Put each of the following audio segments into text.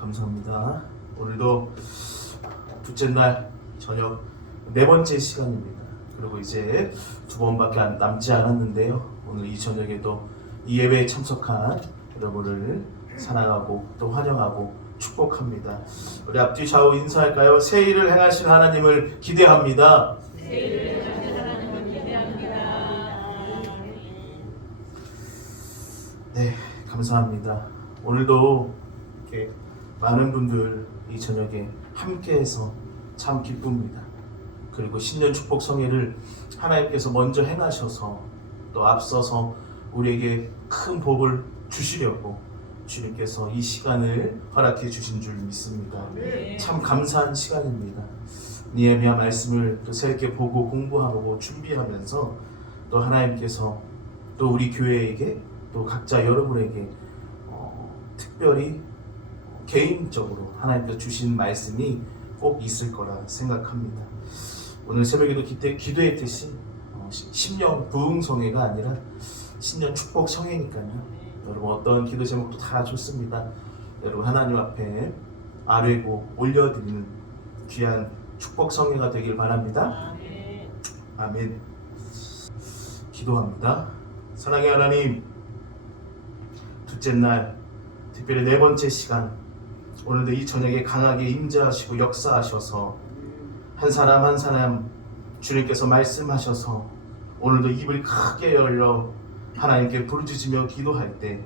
감사합니다. 오늘도 둘째 날 저녁 네 번째 시간입니다. 그리고 이제 두 번밖에 남지 않았는데요. 오늘 이 저녁에도 이 예배에 참석한 여러분을 사랑하고 또 환영하고 축복합니다. 우리 앞뒤 좌우 인사할까요? 새 일을 행하신 하나님을 기대합니다. 새 일을 행하신 하나님을 기대합니다. 네, 감사합니다. 오늘도 이렇게 많은 분들 이 저녁에 함께해서 참 기쁩니다. 그리고 신년 축복 성회를 하나님께서 먼저 행하셔서 또 앞서서 우리에게 큰 복을 주시려고 주님께서 이 시간을 허락해 주신 줄 믿습니다. 참 감사한 시간입니다. 니에미야 말씀을 또 새롭게 보고 공부하고 준비하면서 또 하나님께서 또 우리 교회에게 또 각자 여러분에게 특별히 개인적으로 하나님께서 주신 말씀이 꼭 있을 거라 생각합니다. 오늘 새벽에도 기도했듯이 신년 부흥성회가 아니라 신년 축복 성회니까요. 여러분 어떤 기도 제목도 다 좋습니다. 여러분 하나님 앞에 아뢰고 올려드리는 귀한 축복 성회가 되길 바랍니다. 아멘. 기도합니다. 사랑의 하나님, 둘째 날 특별히 네 번째 시간, 오늘도 이 저녁에 강하게 임재하시고 역사하셔서 한 사람 한 사람 주님께서 말씀하셔서 오늘도 입을 크게 열려 하나님께 부르짖으며 기도할 때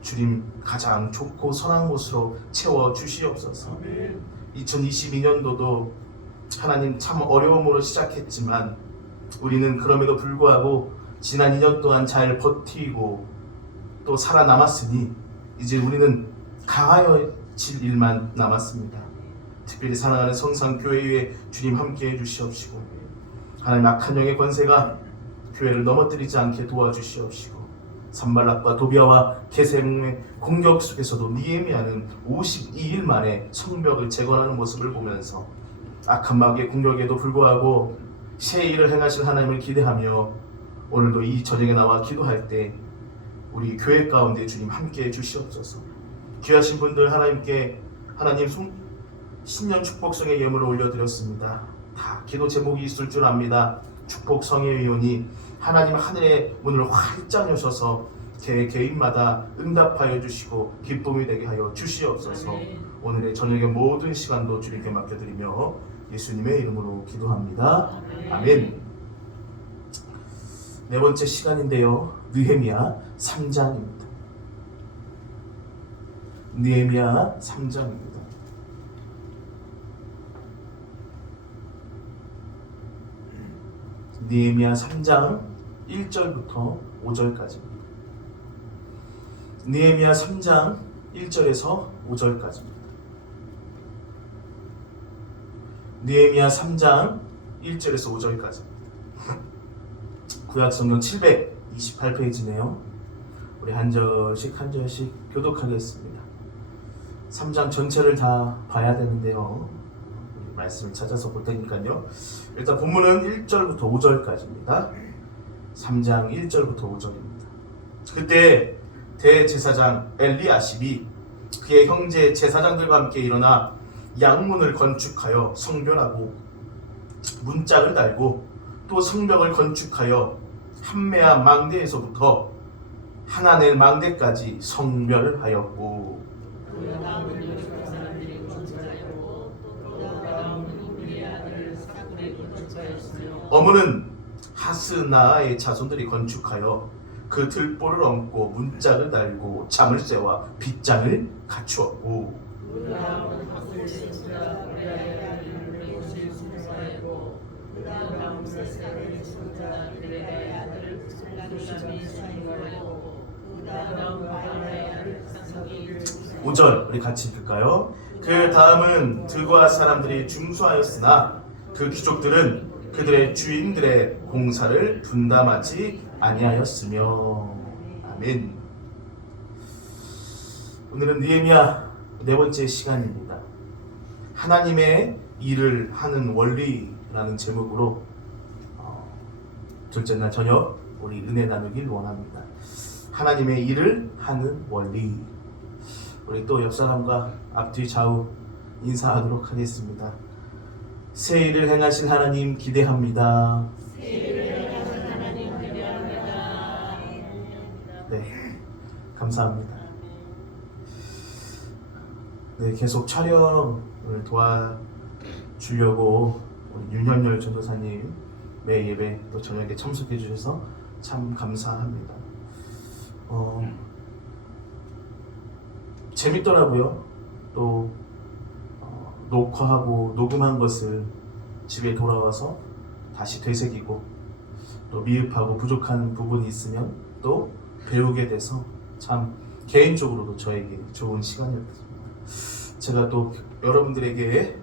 주님 가장 좋고 선한 곳으로 채워 주시옵소서. 2022년도도 하나님 참 어려움으로 시작했지만 우리는 그럼에도 불구하고 지난 2년 동안 잘 버티고 또 살아남았으니 이제 우리는 강하여질 일만 남았습니다. 특별히 사랑하는 성산교회에 주님 함께해 주시옵시고 하나님 악한 영의 권세가 교회를 넘어뜨리지 않게 도와주시옵시고 산발락과 도비아와 게셈의 공격 속에서도 니에미야는 52일 만에 성벽을 재건하는 모습을 보면서 악한 마귀의 공격에도 불구하고 새 일을 행하실 하나님을 기대하며 오늘도 이 저녁에 나와 기도할 때 우리 교회 가운데 주님 함께해 주시옵소서. 귀하신 분들 하나님께 하나님 신년 축복성의 예물을 올려드렸습니다. 다 기도 제목이 있을 줄 압니다. 축복성회위원이 하나님 하늘의 문을 활짝 여셔서 개인마다 응답하여 주시고 기쁨이 되게 하여 주시옵소서. 오늘의 저녁의 모든 시간도 주님께 맡겨드리며 예수님의 이름으로 기도합니다. 아멘. 네 번째 시간인데요. 느헤미야 3장입니다. 느헤미야 3장입니다. 느헤미야 3장 1절부터 5절까지입니다. 느헤미야 3장 1절에서 5절까지입니다. 느헤미야 3장 1절에서 5절까지입니다. 구약성경 728페이지네요. 우리 한 절씩 한 절씩 교독하겠습니다. 3장 전체를 다 봐야 되는데요. 말씀을 찾아서 볼 테니까요. 일단 본문은 1절부터 5절까지입니다. 3장 1절부터 5절입니다. 그때 대제사장 엘리야십이 그의 형제 제사장들과 함께 일어나 양문을 건축하여 성별하고 문짝을 달고 또 성벽을 건축하여 한메아 망대에서부터 하나넬 망대까지 성별하였고 어문은 하스나의 자손들이 건축하여 그 들보를 얹고 문짝을 달고 자물쇠와 빗장을 갖추었고 오절 우리 같이 읽을까요? 그 다음은 드과 사람들이 중수하였으나 그 귀족들은 그들의 주인들의 공사를 분담하지 아니하였으며. 아멘. 오늘은 느헤미야 네 번째 시간입니다. 하나님의 일을 하는 원리라는 제목으로 둘째 날 저녁 우리 은혜 나누길 원합니다. 하나님의 일을 하는 원리. 우리 또 옆 사람과 앞뒤 좌우 인사하도록 하겠습니다. 새 일을 행하실 하나님 기대합니다. 네, 감사합니다. 네, 계속 촬영을 도와주려고 우리 윤현열 전도사님 매 예배 또 저녁에 참석해 주셔서 참 감사합니다. 재밌더라고요. 또 녹화하고 녹음한 것을 집에 돌아와서 다시 되새기고 또 미흡하고 부족한 부분이 있으면 또 배우게 돼서 참 개인적으로도 저에게 좋은 시간이었습니다. 제가 또 여러분들에게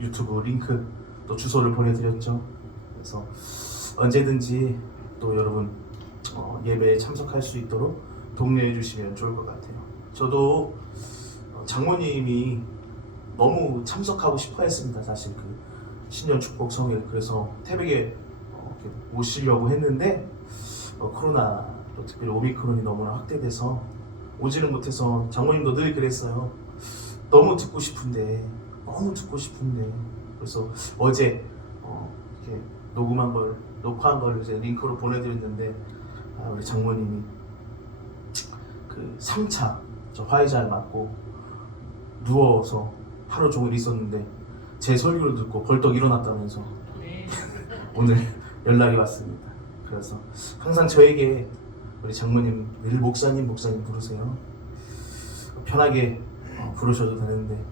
유튜브 링크 또 주소를 보내드렸죠. 그래서 언제든지 또 여러분 예배에 참석할 수 있도록 독려해 주시면 좋을 것 같아요. 저도 장모님이 너무 참석하고 싶어 했습니다. 사실 그 신년 축복 성일, 그래서 태백에 이렇게 모시려고 했는데 코로나 또 특별히 오미크론이 너무나 확대돼서 오지는 못해서 장모님도 늘 그랬어요. 너무 듣고 싶은데 그래서 어제 이렇게 녹화한 걸 이제 링크로 보내드렸는데 우리 장모님이 그 3차 저 화이자를 맞고 누워서 하루 종일 있었는데 제 설교를 듣고 벌떡 일어났다면서 오늘 연락이 왔습니다. 그래서 항상 저에게 우리 장모님 늘 목사님 부르세요. 편하게 부르셔도 되는데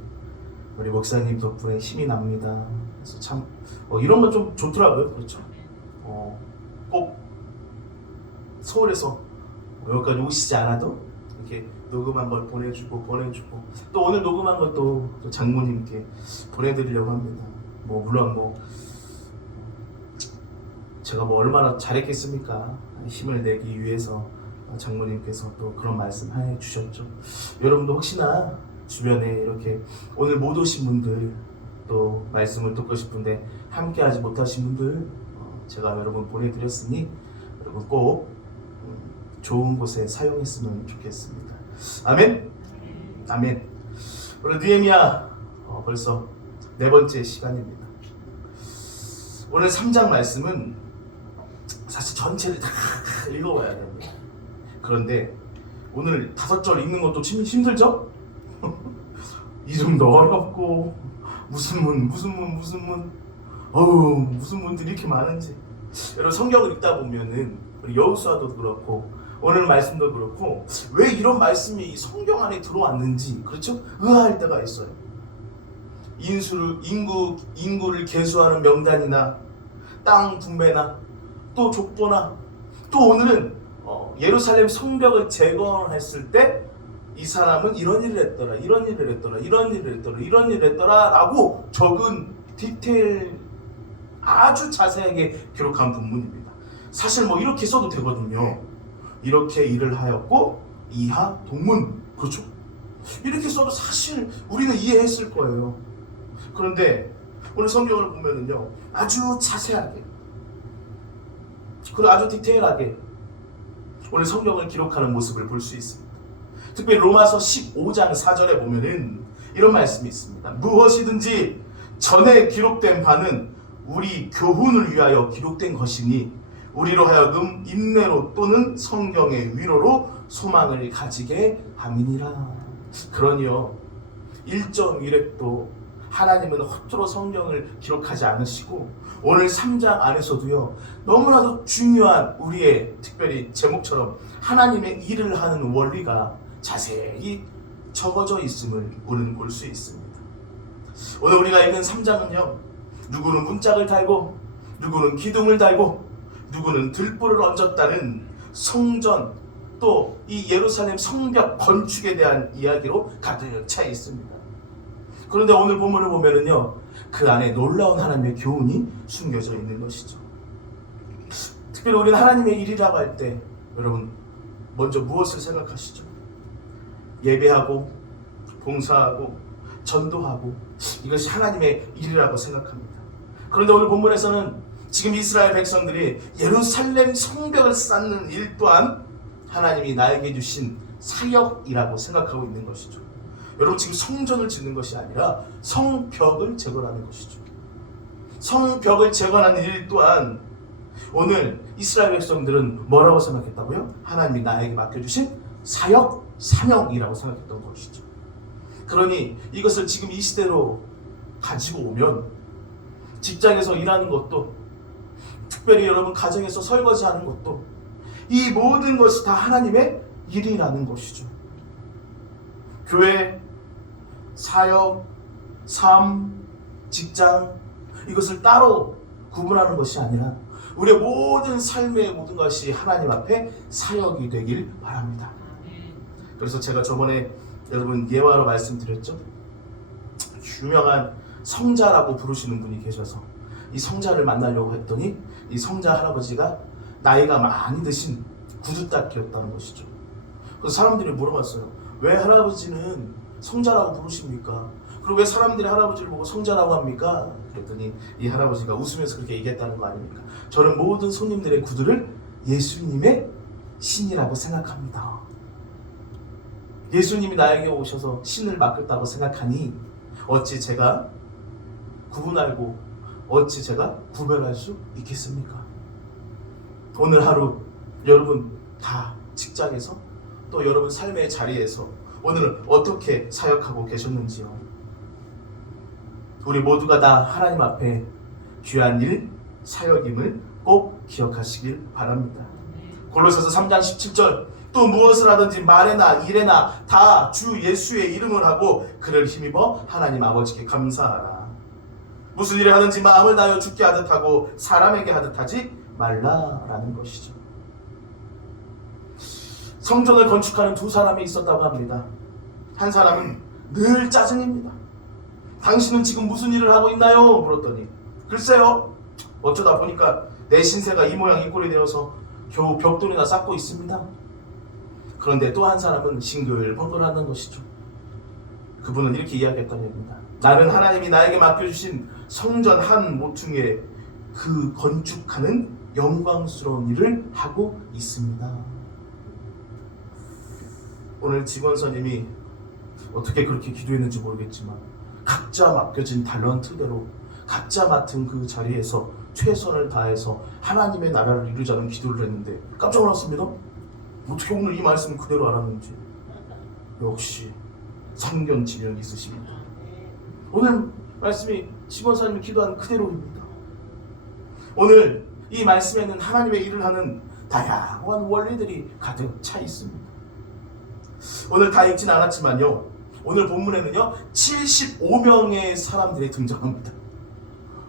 우리 목사님 덕분에 힘이 납니다. 그래서 참 이런 건 좀 좋더라고요. 그렇죠. 꼭 서울에서 여기까지 오시지 않아도 이렇게 녹음한 걸 보내주고 또 오늘 녹음한 것도 장모님께 보내드리려고 합니다. 물론 제가 얼마나 잘했겠습니까? 힘을 내기 위해서 장모님께서 또 그런 말씀 해주셨죠. 여러분도 혹시나 주변에 이렇게 오늘 못 오신 분들 또 말씀을 듣고 싶은데 함께하지 못하신 분들 제가 여러분 보내드렸으니 여러분 꼭 좋은 곳에 사용했으면 좋겠습니다. 아멘. 오늘 느헤미야 벌써 4번째 시간입니다. 오늘 3장 말씀은 사실 전체를 다 읽어봐야 됩니다. 그런데 오늘 5절 읽는 것도 힘들죠? 이 정도 어렵고 무슨 문 무슨 문들이 이렇게 많은지. 여러분 성경을 읽다 보면은 우리 여호수아도 그렇고 오늘 말씀도 그렇고 왜 이런 말씀이 성경 안에 들어왔는지, 그렇죠? 의아할 때가 있어요. 인구를 계수하는 명단이나 땅 분배나 또 족보나 또 오늘은 예루살렘 성벽을 재건했을 때 이 사람은 이런 일을 했더라 라고 적은 디테일 아주 자세하게 기록한 본문입니다. 사실 이렇게 써도 되거든요. 이렇게 일을 하였고 이하 동문, 그렇죠? 이렇게 써도 사실 우리는 이해했을 거예요. 그런데 오늘 성경을 보면은요, 아주 자세하게 그리고 아주 디테일하게 오늘 성경을 기록하는 모습을 볼 수 있습니다. 특별히 로마서 15장 4절에 보면은 이런 말씀이 있습니다. 무엇이든지 전에 기록된 바는 우리 교훈을 위하여 기록된 것이니 우리로 하여금 인내로 또는 성경의 위로로 소망을 가지게 함이니라. 그러니요, 1.1획도 하나님은 헛되이 성경을 기록하지 않으시고 오늘 3장 안에서도요, 너무나도 중요한 우리의 특별히 제목처럼 하나님의 일을 하는 원리가 자세히 적어져 있음을 우리는 볼 수 있습니다. 오늘 우리가 읽는 3장은요, 누구는 문짝을 달고 누구는 기둥을 달고 누구는 들불을 얹었다는 성전 또 이 예루살렘 성벽 건축에 대한 이야기로 가득 차 있습니다. 그런데 오늘 본문을 보면은요, 그 안에 놀라운 하나님의 교훈이 숨겨져 있는 것이죠. 특별히 우리는 하나님의 일이라고 할 때 여러분 먼저 무엇을 생각하시죠? 예배하고 봉사하고 전도하고 이것이 하나님의 일이라고 생각합니다. 그런데 오늘 본문에서는 지금 이스라엘 백성들이 예루살렘 성벽을 쌓는 일 또한 하나님이 나에게 주신 사역이라고 생각하고 있는 것이죠. 여러분, 지금 성전을 짓는 것이 아니라 성벽을 재건하는 것이죠. 성벽을 재건하는 일 또한 오늘 이스라엘 백성들은 뭐라고 생각했다고요? 하나님이 나에게 맡겨주신 사역, 사명이라고 생각했던 것이죠. 그러니 이것을 지금 이 시대로 가지고 오면 직장에서 일하는 것도, 특별히 여러분 가정에서 설거지하는 것도, 이 모든 것이 다 하나님의 일이라는 것이죠. 교회, 사역, 삶, 직장, 이것을 따로 구분하는 것이 아니라 우리의 모든 삶의 모든 것이 하나님 앞에 사역이 되길 바랍니다. 그래서 제가 저번에 여러분 예화로 말씀드렸죠. 유명한 성자라고 부르시는 분이 계셔서 이 성자를 만나려고 했더니 이 성자 할아버지가 나이가 많이 드신 구두닦이였다는 것이죠. 그래서 사람들이 물어봤어요. 왜 할아버지는 성자라고 부르십니까? 그리고 왜 사람들이 할아버지를 보고 성자라고 합니까? 그랬더니 이 할아버지가 웃으면서 그렇게 얘기했다는 거 아닙니까? 저는 모든 손님들의 구두를 예수님의 신이라고 생각합니다. 예수님이 나에게 오셔서 신을 맡겼다고 생각하니 어찌 제가 구분하고 어찌 제가 구별할 수 있겠습니까? 오늘 하루 여러분 다 직장에서 또 여러분 삶의 자리에서 오늘 어떻게 사역하고 계셨는지요? 우리 모두가 다 하나님 앞에 귀한 일, 사역임을 꼭 기억하시길 바랍니다. 골로새서 3장 17절, 또 무엇을 하든지 말에나 일에나 다 주 예수의 이름을 하고 그를 힘입어 하나님 아버지께 감사하라. 무슨 일을 하든지 마음을 다하여 주께 하듯 하고 사람에게 하듯 하지 말라라는 것이죠. 성전을 건축하는 두 사람이 있었다고 합니다. 한 사람은 늘 짜증입니다. 당신은 지금 무슨 일을 하고 있나요? 물었더니 글쎄요, 어쩌다 보니까 내 신세가 이 모양 이 꼴이 되어서 겨우 벽돌이나 쌓고 있습니다. 그런데 또 한 사람은 싱글벙글하는 것이죠. 그분은 이렇게 이야기했다는 얘기입니다. 나는 하나님이 나에게 맡겨주신 성전 한 모퉁이에 그 건축하는 영광스러운 일을 하고 있습니다. 오늘 직원선님이 어떻게 그렇게 기도했는지 모르겠지만 각자 맡겨진 탤런트대로 각자 맡은 그 자리에서 최선을 다해서 하나님의 나라를 이루자는 기도를 했는데 깜짝 놀랐습니다. 어떻게 오늘 이 말씀을 그대로 알았는지. 역시 성경 지명이 있으십니다. 오늘 말씀이 직원사님이 기도한 그대로입니다. 오늘 이 말씀에는 하나님의 일을 하는 다양한 원리들이 가득 차 있습니다. 오늘 다 읽진 않았지만요, 오늘 본문에는요 75명의 사람들이 등장합니다.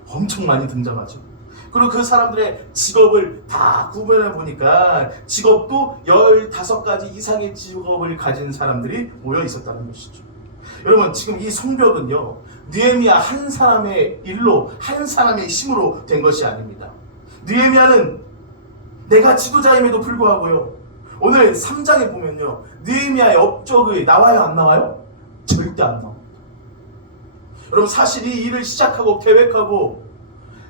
엄청 많이 등장하죠. 그리고 그 사람들의 직업을 다 구분해 보니까 직업도 15가지 이상의 직업을 가진 사람들이 모여 있었다는 것이죠. 여러분, 지금 이 성벽은요 느헤미야 한 사람의 일로, 한 사람의 힘으로 된 것이 아닙니다. 느헤미야는 내가 지도자임에도 불구하고요, 오늘 3장에 보면요 느헤미야의 업적이 나와요, 안 나와요? 절대 안 나옵니다. 여러분, 사실 이 일을 시작하고 계획하고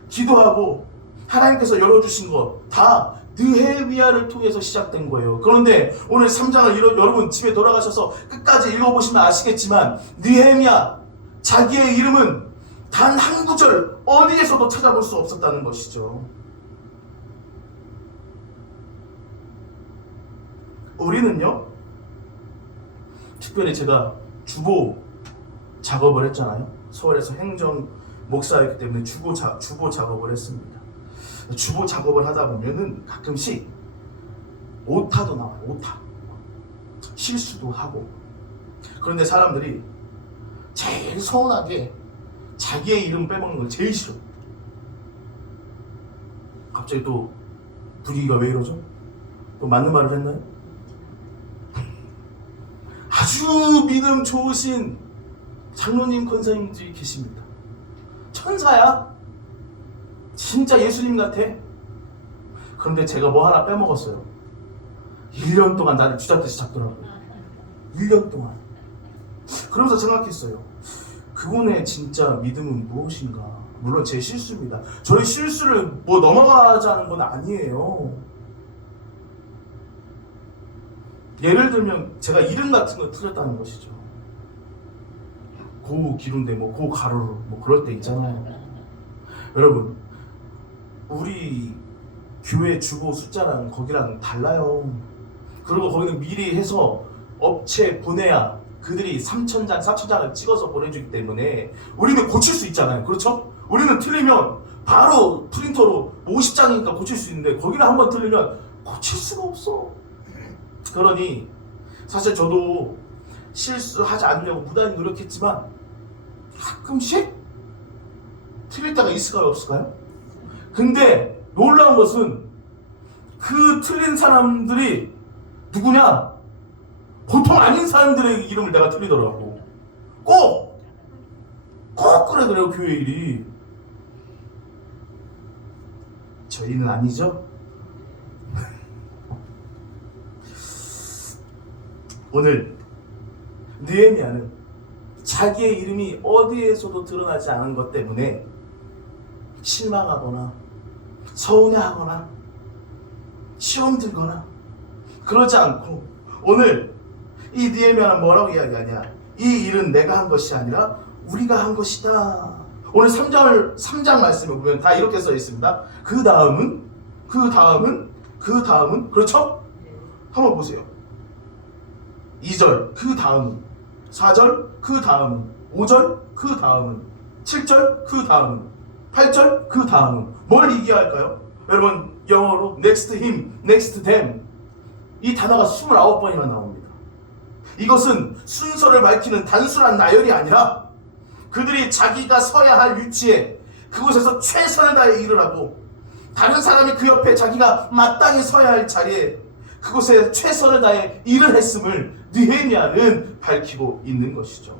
기도하고 하나님께서 열어주신 것 다 느헤미야를 통해서 시작된 거예요. 그런데 오늘 3장을 여러분 집에 돌아가셔서 끝까지 읽어보시면 아시겠지만 느헤미야 자기의 이름은 단 한 구절 어디에서도 찾아볼 수 없었다는 것이죠. 우리는요, 특별히 제가 주보 작업을 했잖아요. 서울에서 행정 목사였기 때문에 주보 작업을 했습니다. 주보 작업을 하다 보면은 가끔씩 오타도 나와요. 오타. 실수도 하고. 그런데 사람들이 제일 서운하게 자기의 이름 빼먹는 걸 제일 싫어. 갑자기 또 분위기가 왜 이러죠? 또 맞는 말을 했나요? 아주 믿음 좋으신 장로님, 권사님들이 계십니다. 천사야. 진짜 예수님 같아. 그런데 제가 뭐 하나 빼먹었어요. 1년 동안 나를 쥐잡듯이 잡더라고요. 1년 동안. 그러면서 생각했어요. 그분의 진짜 믿음은 무엇인가? 물론 제 실수입니다. 저희 실수를 뭐 넘어가자는 건 아니에요. 예를 들면 제가 이름 같은 거 틀렸다는 것이죠. 고 기룬데 뭐 고 가로로 뭐 그럴 때 있잖아요. 여러분, 우리 교회 주보 숫자랑 거기랑 달라요. 그리고 거기는 미리 해서 업체 보내야 그들이 3,000장, 4,000장을 찍어서 보내주기 때문에 우리는 고칠 수 있잖아요. 그렇죠? 우리는 틀리면 바로 프린터로 50장이니까 고칠 수 있는데 거기는 한번 틀리면 고칠 수가 없어. 그러니 사실 저도 실수하지 않으려고 무단히 노력했지만 가끔씩 틀릴 때가 있을까요, 없을까요? 근데 놀라운 것은 그 틀린 사람들이 누구냐? 보통 아닌 사람들의 이름을 내가 틀리더라고. 꼭 그래요, 교회 일이. 저희는 아니죠? 오늘 느헤미야는 자기의 이름이 어디에서도 드러나지 않은 것 때문에 실망하거나 서운해하거나 시험 들거나 그러지 않고 오늘 이 느헤미야는 뭐라고 이야기하냐? 이 일은 내가 한 것이 아니라 우리가 한 것이다. 오늘 3장 말씀을 보면 다 이렇게 써 있습니다. 그 다음은 그렇죠? 한번 보세요. 2절 그 다음은, 4절 그 다음은, 5절 그 다음은, 7절 그 다음은, 8절 그 다음은. 뭘 얘기할까요? 여러분, 영어로 next him, next them, 이 단어가 29번이나 나옵니다. 이것은 순서를 밝히는 단순한 나열이 아니라 그들이 자기가 서야 할 위치에 그곳에서 최선을 다해 일을 하고 다른 사람이 그 옆에 자기가 마땅히 서야 할 자리에 그곳에 최선을 다해 일을 했음을 느헤미야는 밝히고 있는 것이죠.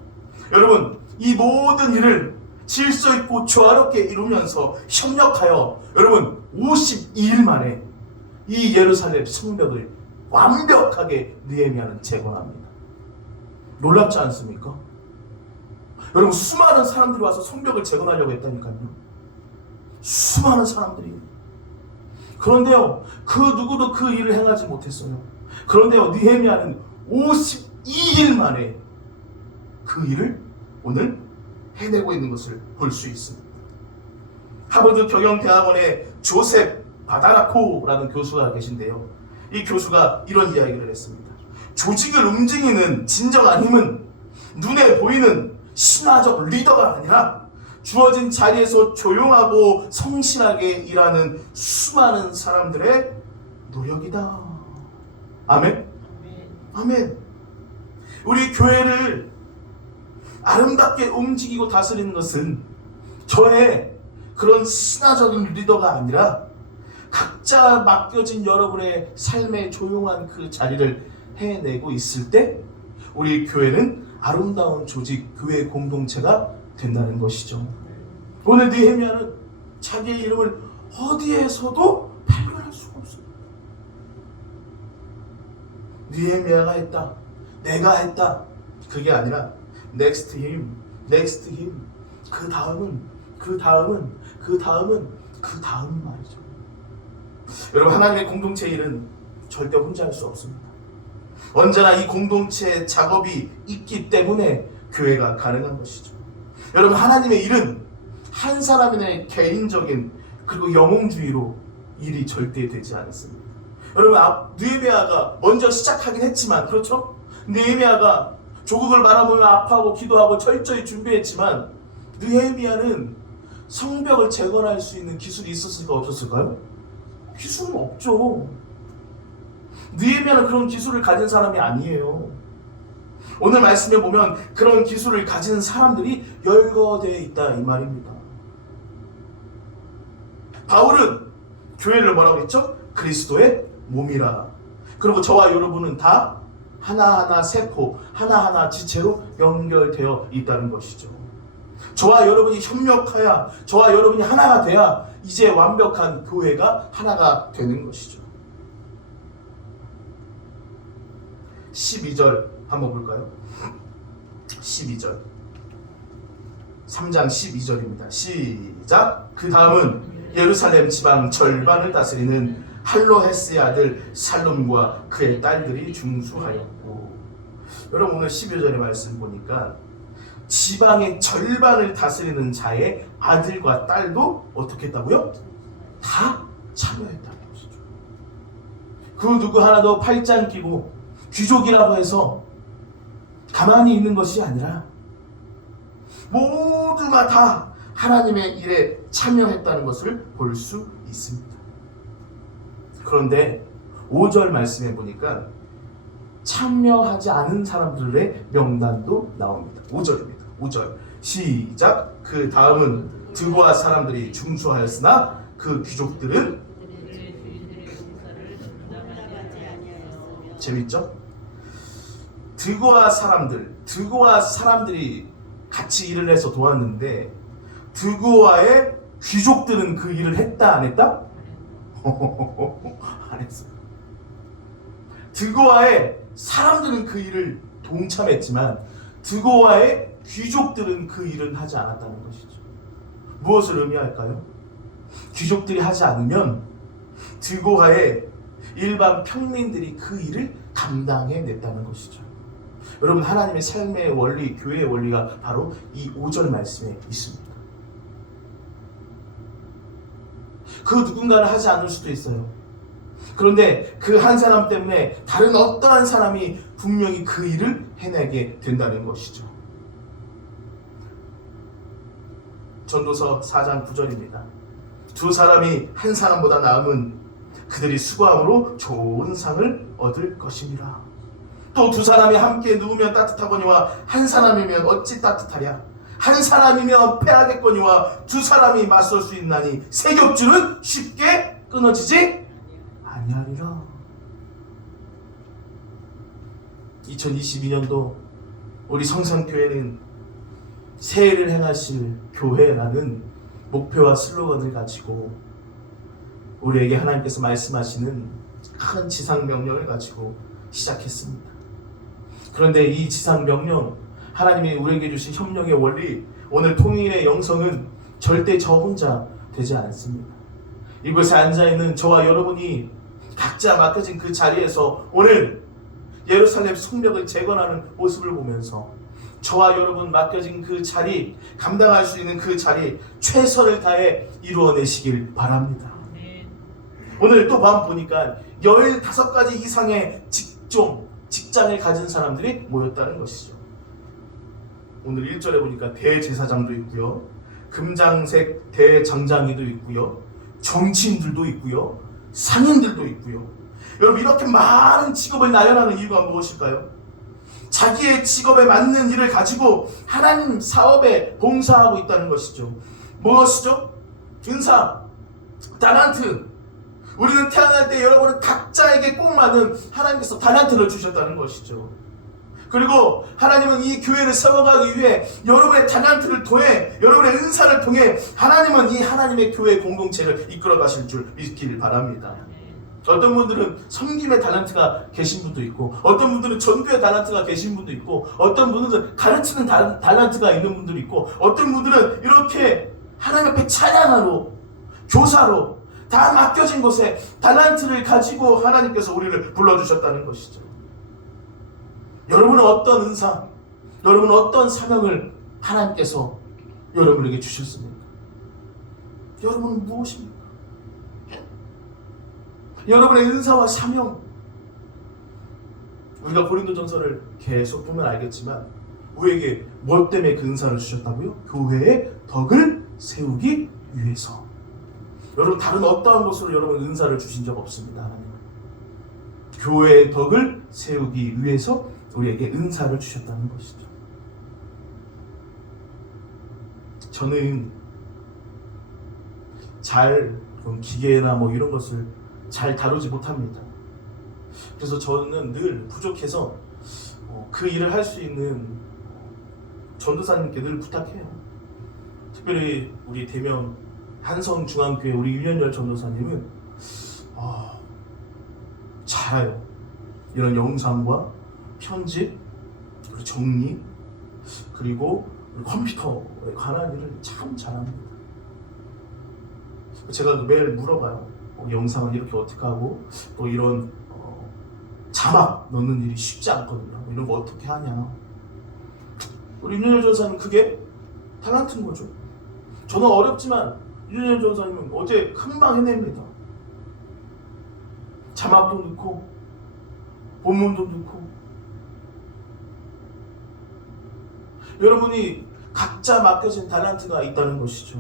여러분, 이 모든 일을 질서 있고 조화롭게 이루면서 협력하여 여러분 52일 만에 이 예루살렘 성벽을 완벽하게 느헤미야는 재건합니다. 놀랍지 않습니까? 여러분, 수많은 사람들이 와서 성벽을 재건하려고 했다니까요. 수많은 사람들이. 그런데요, 그 누구도 그 일을 행하지 못했어요. 그런데요, 느헤미야는 52일 만에 그 일을 오늘 해내고 있는 것을 볼 수 있습니다. 하버드 경영대학원의 조셉 바다라코라는 교수가 계신데요. 이 교수가 이런 이야기를 했습니다. 조직을 움직이는 진정한 힘은 눈에 보이는 신화적 리더가 아니라 주어진 자리에서 조용하고 성실하게 일하는 수많은 사람들의 노력이다. 아멘? 아멘. 우리 교회를 아름답게 움직이고 다스리는 것은 저의 그런 신화적인 리더가 아니라 각자 맡겨진 여러분의 삶의 조용한 그 자리를 해내고 있을 때 우리 교회는 아름다운 조직, 교회 공동체가 된다는 것이죠. 오늘 느헤미야는 자기의 이름을 어디에서도 발견할 수가 없습니다. 느헤미야가 했다, 내가 했다, 그게 아니라 next him, next him, 그 다음은 말이죠. 여러분, 하나님의 공동체 일은 절대 혼자 할 수 없습니다. 언제나 이 공동체 작업이 있기 때문에 교회가 가능한 것이죠. 여러분, 하나님의 일은 한 사람의 개인적인 그리고 영웅주의로 일이 절대 되지 않습니다. 여러분, 느헤미야가 먼저 시작하긴 했지만, 그렇죠? 느헤미야가 조국을 바라보며 아파하고 기도하고 철저히 준비했지만 느헤미야는 성벽을 재건할 수 있는 기술이 있었을까 없었을까요? 기술은 없죠. 느헤미야는 그런 기술을 가진 사람이 아니에요. 오늘 말씀에 보면 그런 기술을 가진 사람들이 열거되어 있다 이 말입니다. 바울은 교회를 뭐라고 했죠? 그리스도의 몸이라. 그리고 저와 여러분은 다 하나하나 세포, 하나하나 지체로 연결되어 있다는 것이죠. 저와 여러분이 협력하여 저와 여러분이 하나가 돼야 이제 완벽한 교회가 하나가 되는 것이죠. 12절 한번 볼까요? 12절 3장 12절입니다. 시작. 그 다음은 예루살렘 지방 절반을 다스리는 할로헤스의 아들 살롬과 그의 딸들이 중수하였고. 여러분 오늘 12절의 말씀 보니까 지방의 절반을 다스리는 자의 아들과 딸도 어떻게 했다고요? 다 참여했다는 것이죠. 그 누구 하나도 팔짱 끼고 귀족이라고 해서 가만히 있는 것이 아니라 모두가 다 하나님의 일에 참여했다는 것을 볼 수 있습니다. 그런데 5절 말씀에 보니까 참여하지 않은 사람들의 명단도 나옵니다. 5절입니다. 5절 시작. 그 다음은 드고아 사람들이 중수하였으나 그 귀족들은 재밌죠? 드고아 사람들이 같이 일을 해서 도왔는데 드고아의 귀족들은 그 일을 했다 안 했다? 안 했어요. 드고아의 사람들은 그 일을 동참했지만 드고아의 귀족들은 그 일은 하지 않았다는 것이죠. 무엇을 의미할까요? 귀족들이 하지 않으면 드고아의 일반 평민들이 그 일을 감당해냈다는 것이죠. 여러분 하나님의 삶의 원리, 교회의 원리가 바로 이 5절 말씀에 있습니다. 그 누군가는 하지 않을 수도 있어요. 그런데 그 한 사람 때문에 다른 어떠한 사람이 분명히 그 일을 해내게 된다는 것이죠. 전도서 4장 9절입니다. 두 사람이 한 사람보다 나음은 그들이 수고함으로 좋은 상을 얻을 것입니다. 또 두 사람이 함께 누우면 따뜻하거니와 한 사람이면 어찌 따뜻하랴. 한 사람이면 패하겠거니와 두 사람이 맞설 수 있나니 세 겹줄은 쉽게 끊어지지 아니하리라. 2022년도 우리 성산교회는 새해를 행하실 교회라는 목표와 슬로건을 가지고 우리에게 하나님께서 말씀하시는 큰 지상명령을 가지고 시작했습니다. 그런데 이 지상명령, 하나님이 우리에게 주신 협력의 원리, 오늘 통일의 영성은 절대 저 혼자 되지 않습니다. 이곳에 앉아있는 저와 여러분이 각자 맡겨진 그 자리에서 오늘 예루살렘 성벽을 재건하는 모습을 보면서 저와 여러분 맡겨진 그 자리, 감당할 수 있는 그 자리 최선을 다해 이루어내시길 바랍니다. 오늘 또 밤 보니까 15가지 이상의 직장을 가진 사람들이 모였다는 것이죠. 오늘 1절에 보니까 대제사장도 있고요, 금장색 대장장이도 있고요, 정치인들도 있고요, 상인들도 있고요. 여러분 이렇게 많은 직업을 나열하는 이유가 무엇일까요? 자기의 직업에 맞는 일을 가지고 하나님 사업에 봉사하고 있다는 것이죠. 무엇이죠? 은사, 달란트. 우리는 태어날 때 여러분은 각자에게 꼭 맞는 하나님께서 달란트를 주셨다는 것이죠. 그리고 하나님은 이 교회를 세워가기 위해 여러분의 달란트를 통해, 여러분의 은사를 통해 하나님은 이 하나님의 교회 공동체를 이끌어 가실 줄 믿길 바랍니다. 어떤 분들은 섬김의 달란트가 계신 분도 있고, 어떤 분들은 전도의 달란트가 계신 분도 있고, 어떤 분들은 가르치는 달란트가 있는 분들이 있고, 어떤 분들은 이렇게 하나님 앞에 찬양하러, 교사로 다 맡겨진 곳에 달란트를 가지고 하나님께서 우리를 불러주셨다는 것이죠. 여러분은 어떤 은사, 여러분은 어떤 사명을 하나님께서 여러분에게 주셨습니까? 여러분은 무엇입니까? 여러분의 은사와 사명, 우리가 고린도전서를 계속 보면 알겠지만 우리에게 뭐 때문에 그 은사를 주셨다고요? 교회의 덕을 세우기 위해서. 여러분 다른 어떠한 것으로 여러분 은사를 주신 적 없습니다. 하나님은 교회의 덕을 세우기 위해서 우리에게 은사를 주셨다는 것이죠. 저는 잘 기계나 뭐 이런 것을 잘 다루지 못합니다. 그래서 저는 늘 부족해서 그 일을 할 수 있는 전도사님께 늘 부탁해요. 특별히 우리 대면 한성중앙교회 우리 윤현열 전도사님은 잘해요. 이런 영상과 편집, 그리고 정리, 그리고 컴퓨터에 관한 일을 참 잘합니다. 제가 매일 물어봐요. 영상은 이렇게 어떻게 하고 또 이런 자막 넣는 일이 쉽지 않거든요. 이런 거 어떻게 하냐. 우리 윤현열 전사님 그게 탤런트인 거죠. 저는 어렵지만 윤현열 전사님은 어제 금방 해냅니다. 자막도 넣고 본문도 넣고. 여러분이 각자 맡겨진 탤런트가 있다는 것이죠.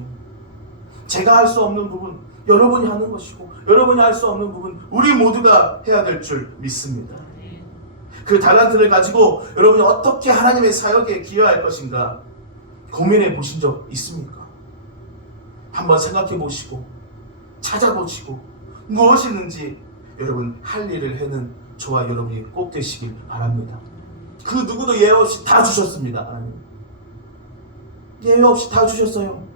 제가 할 수 없는 부분 여러분이 하는 것이고, 여러분이 할 수 없는 부분 우리 모두가 해야 될 줄 믿습니다. 그 탤런트를 가지고 여러분이 어떻게 하나님의 사역에 기여할 것인가 고민해 보신 적 있습니까? 한번 생각해 보시고 찾아보시고 무엇이 있는지 여러분 할 일을 해는 저와 여러분이 꼭 되시길 바랍니다. 그 누구도 예외 없이 다 주셨습니다. 하나님. 예외 없이 다 주셨어요.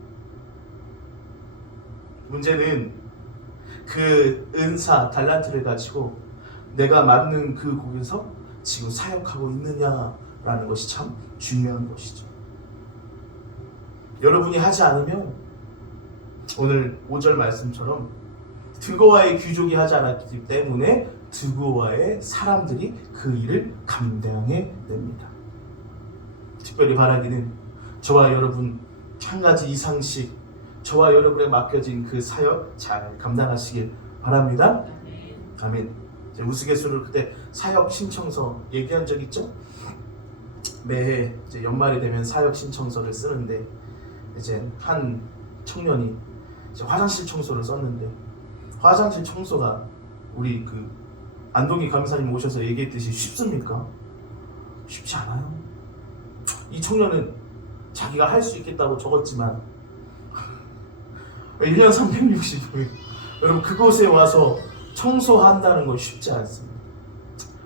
문제는 그 은사, 탤런트를 가지고 내가 맡는 그 곳에서 지금 사역하고 있느냐라는 것이 참 중요한 것이죠. 여러분이 하지 않으면 오늘 5절 말씀처럼 드고와의 귀족이 하지 않았기 때문에 드고와의 사람들이 그 일을 감당해 냅니다. 특별히 바라기는 저와 여러분 한 가지 이상씩 저와 여러분에 맡겨진 그 사역 잘 감당하시길 바랍니다. 아멘. 우스갯소리로 그때 사역 신청서 얘기한 적 있죠? 매해 이제 연말이 되면 사역 신청서를 쓰는데 이제 한 청년이 이제 화장실 청소를 썼는데 화장실 청소가 우리 그 안동희 감사님 오셔서 얘기했듯이 쉽습니까? 쉽지 않아요. 이 청년은 자기가 할 수 있겠다고 적었지만 1년 365일 여러분 그곳에 와서 청소한다는 건 쉽지 않습니다.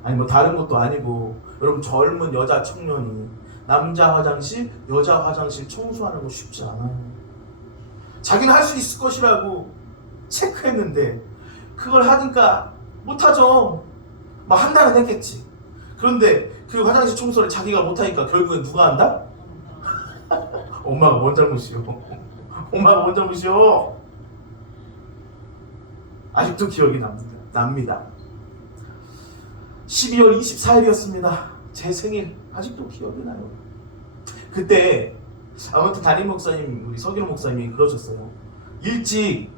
아니 뭐 다른 것도 아니고 여러분 젊은 여자 청년이 남자 화장실, 여자 화장실 청소하는 거 쉽지 않아요. 자기는 할 수 있을 것이라고 체크했는데 그걸 하니까 못하죠. 막 한다는 했겠지. 그런데 그 화장실 청소를 자기가 못하니까 결국엔 누가 한다? 엄마가 뭔 잘못이요? 엄마가 뭔 잘못이요? 아직도 기억이 납니다. 12월 24일이었습니다. 제 생일 아직도 기억이 나요. 그때 아무튼 담임 목사님 우리 서기로 목사님이 그러셨어요. 일찍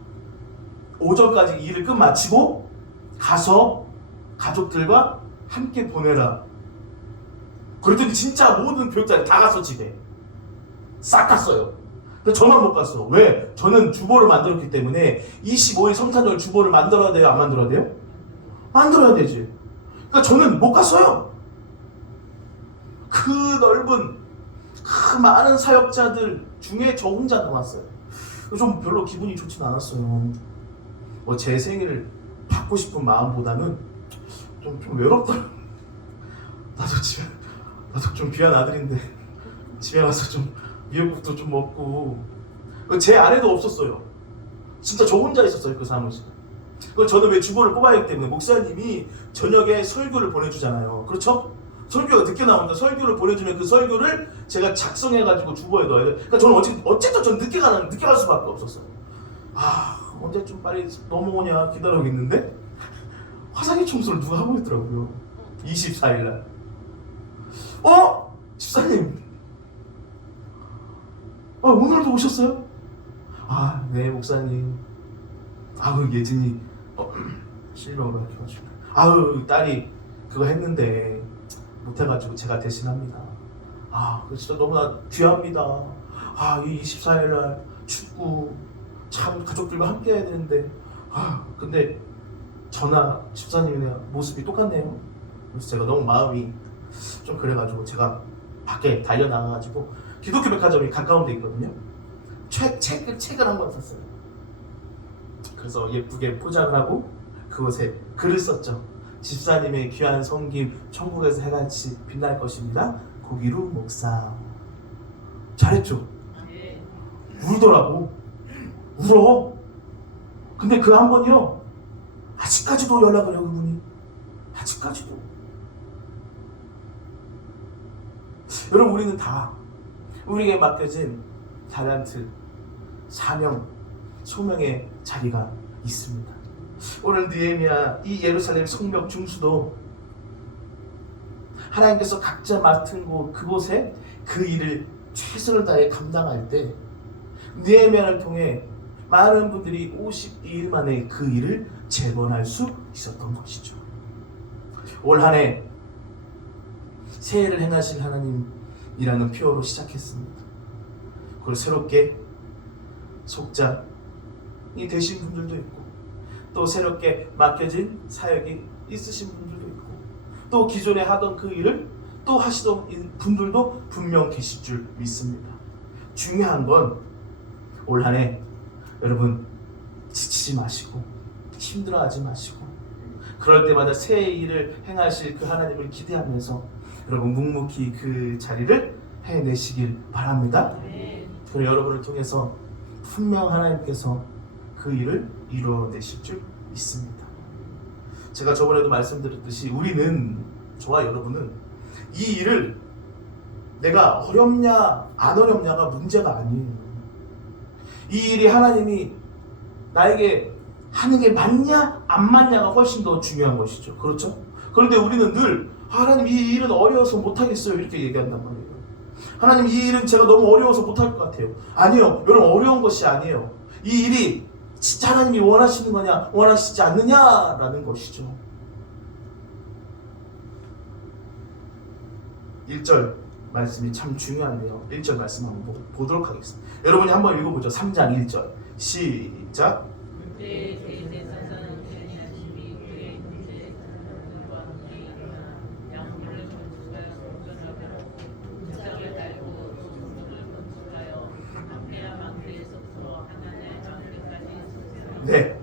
오전까지 일을 끝마치고 가서 가족들과 함께 보내라. 그랬더니 진짜 모든 교육자들이 다 갔어. 집에 싹 갔어요. 근데 저만 못 갔어. 왜? 저는 주보를 만들었기 때문에 25일 성탄절 주보를 만들어야 돼요? 안 만들어야 돼요? 만들어야 되지. 그러니까 저는 못 갔어요. 그 넓은 그 많은 사역자들 중에 저 혼자 남았어요. 좀 별로 기분이 좋진 않았어요. 뭐 제 생일을 받고 싶은 마음보다는 좀 외롭더라고요. 나도 좀 귀한 아들인데 집에 가서 좀 미역국도 좀 먹고. 제 아내도 없었어요. 진짜 저 혼자 있었어요. 그 사무실. 저는 왜 주보를 뽑아야 하기 때문에 목사님이 저녁에 설교를 보내주잖아요. 그렇죠? 설교가 늦게 나오니까 설교를 보내주면 그 설교를 제가 작성해가지고 주보에 넣어야 돼요. 그러니까 저는 어쨌든 저는 늦게 갈 수밖에 없었어요. 언제쯤 빨리 넘어오냐 기다리고 있는데 화장실 청소를 누가 하고 있더라고요. 24일날. 집사님. 오늘도 오셨어요? 네 목사님. 예진이 실명을 밝혀가지고 딸이 그거 했는데 못해가지고 제가 대신합니다. 진짜 너무나 귀합니다. 이 24일날 춥고 참 가족들과 함께 해야 되는데 근데 저나 집사님이랑 모습이 똑같네요. 그래서 제가 너무 마음이 좀 그래가지고 제가 밖에 달려나가가지고 기독교 백화점이 가까운 데 있거든요. 책을 한 권 샀어요. 그래서 예쁘게 포장을 하고 그곳에 글을 썼죠. 집사님의 귀한 섬김 천국에서 해같이 빛날 것입니다. 고기루 목사. 잘했죠? 울더라고. 울어. 근데 그 한 번이요 아직까지도 연락을 해요. 그분이 아직까지도. 여러분 우리는 다 우리에게 맡겨진 탤런트, 사명, 소명의 자리가 있습니다. 오늘 느헤미야 이 예루살렘 성벽 중수도 하나님께서 각자 맡은 그곳에 그 일을 최선을 다해 감당할 때 느헤미야를 통해 많은 분들이 52일 만에 그 일을 재건할 수 있었던 것이죠. 올 한 해 새해를 행하실 하나님이라는 표어로 시작했습니다. 그리고 새롭게 속장이 되신 분들도 있고 또 새롭게 맡겨진 사역이 있으신 분들도 있고 또 기존에 하던 그 일을 또 하시던 분들도 분명 계실 줄 믿습니다. 중요한 건 올 한 해 여러분 지치지 마시고 힘들어하지 마시고 그럴 때마다 새해 일을 행하실 그 하나님을 기대하면서 여러분 묵묵히 그 자리를 해내시길 바랍니다. 그리고 여러분을 통해서 분명 하나님께서 그 일을 이루어내실 줄 믿습니다. 제가 저번에도 말씀드렸듯이 우리는, 저와 여러분은 이 일을 내가 어렵냐 안 어렵냐가 문제가 아니에요. 이 일이 하나님이 나에게 하는 게 맞냐 안 맞냐가 훨씬 더 중요한 것이죠. 그렇죠? 그런데 우리는 늘 하나님 이 일은 어려워서 못하겠어요 이렇게 얘기한단 말이에요. 하나님 이 일은 제가 너무 어려워서 못할 것 같아요. 아니요, 여러분 어려운 것이 아니에요. 이 일이 진짜 하나님이 원하시는 거냐 원하시지 않느냐라는 것이죠. 1절 말씀이 참 중요한데요. 1절 말씀 한번 보도록 하겠습니다. 여러분이 한번 읽어보죠. 3장 1절 시작. 그때 대제사장 베냐심이 그의 형제들과 함께 일어나 양문을 건축하여 성전하고 문짝을 달고 성문을 건축하여 앞에야 망대에서부터 하나님의 망대까지 네,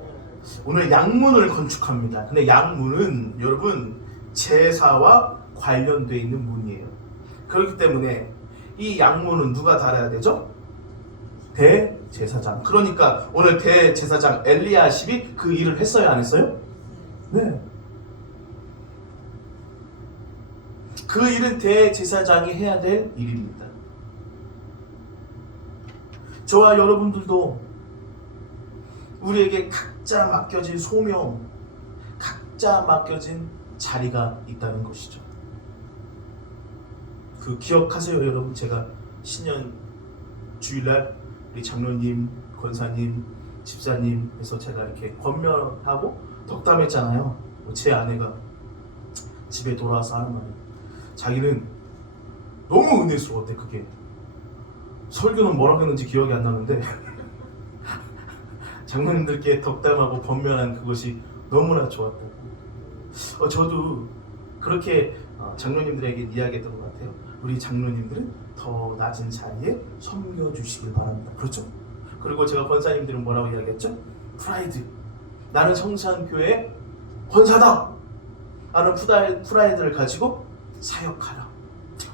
오늘 양문을 건축합니다. 근데 양문은 여러분 제사와 관련되어 있는 문이에요. 그렇기 때문에 이 양문은 누가 달아야 되죠? 대제사장. 그러니까 오늘 대제사장 엘리야십이 그 일을 했어요, 안 했어요? 네. 그 일은 대제사장이 해야 될 일입니다. 저와 여러분들도 우리에게 각자 맡겨진 소명, 각자 맡겨진 자리가 있다는 것이죠. 그 기억하세요, 여러분. 제가 신년 주일날 우리 장로님, 권사님, 집사님에서 제가 이렇게 권면하고 덕담했잖아요. 제 아내가 집에 돌아와서 하는 말이 자기는 너무 은혜스러웠대. 그게 설교는 뭐라고 했는지 기억이 안 나는데 장로님들께 덕담하고 권면한 그것이 너무나 좋았다고. 저도 그렇게 장로님들에게 이야기했던 것 같아요. 우리 장로님들은 더 낮은 자리에 섬겨주시길 바랍니다. 그렇죠? 그리고 제가 권사님들은 뭐라고 이야기했죠? 프라이드. 나는 성산교회 권사다! 라는 프라이드를 가지고 사역하라.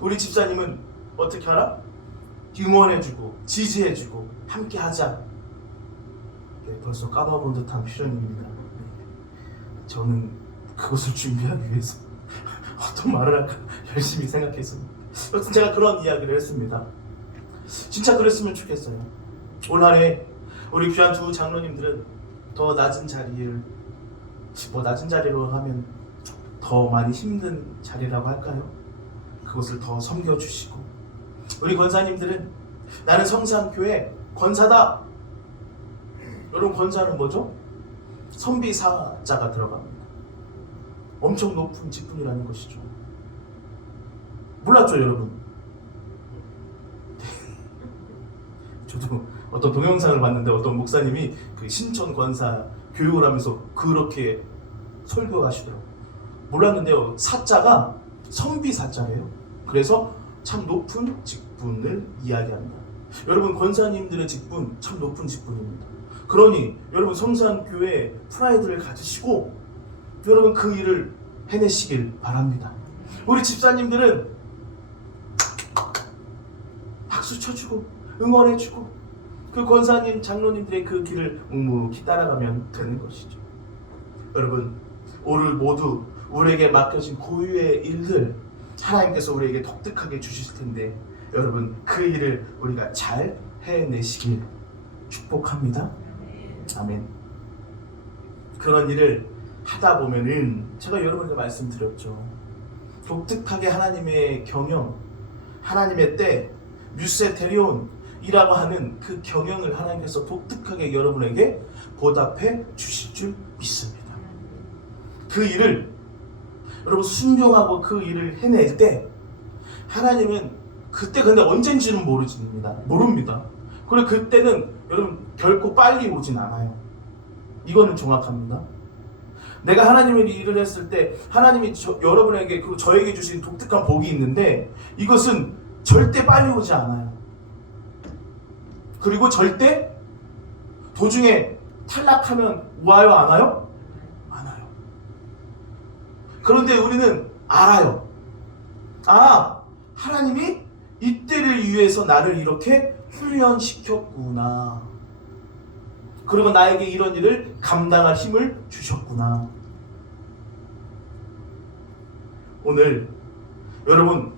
우리 집사님은 어떻게 하라? 응원해주고 지지해주고 함께하자. 네, 벌써 까봐본 듯한 표현입니다. 저는 그것을 준비하기 위해서 어떤 말을 할까 열심히 생각했습니다. 여튼 제가 그런 이야기를 했습니다. 진짜 그랬으면 좋겠어요. 올 한해 우리 귀한 두 장로님들은 더 낮은 자리를, 낮은 자리로 하면 더 많이 힘든 자리라고 할까요? 그것을 더 섬겨주시고, 우리 권사님들은 나는 성산교회 권사다. 여러분, 권사는 뭐죠? 선비사자가 들어갑니다. 엄청 높은 직분이라는 것이죠. 몰랐죠, 여러분? 저도 어떤 동영상을 봤는데 어떤 목사님이 그 신천 권사 교육을 하면서 그렇게 설교하시더라고요. 몰랐는데요, 사자가 선비사자래요. 그래서 참 높은 직분을 이야기합니다. 여러분, 권사님들의 직분 참 높은 직분입니다. 그러니 여러분, 성산교회 프라이드를 가지시고 여러분 그 일을 해내시길 바랍니다. 우리 집사님들은 박수 쳐주고 응원해주고 그 권사님, 장로님들의 그 길을 묵묵히 따라가면 되는 것이죠. 여러분, 오늘 모두 우리에게 맡겨진 고유의 일들 하나님께서 우리에게 독특하게 주실 텐데 여러분 그 일을 우리가 잘 해내시길 축복합니다. 아멘. 그런 일을 하다 보면은 제가 여러분께 말씀드렸죠. 독특하게 하나님의 경영, 하나님의 때, 뮤세테리온이라고 하는 그 경영을 하나님께서 독특하게 여러분에게 보답해 주실 줄 믿습니다. 그 일을 여러분 순종하고 그 일을 해낼 때 하나님은 그때 근데 언젠지는 모릅니다. 그리고 그때는 여러분 결코 빨리 오진 않아요. 이거는 정확합니다. 내가 하나님의 일을 했을 때 하나님이 여러분에게 그리고 저에게 주신 독특한 복이 있는데 이것은 절대 빨리 오지 않아요. 그리고 절대 도중에 탈락하면 와요, 안 와요? 안 와요. 그런데 우리는 알아요. 하나님이 이때를 위해서 나를 이렇게 훈련시켰구나. 그리고 나에게 이런 일을 감당할 힘을 주셨구나. 오늘 여러분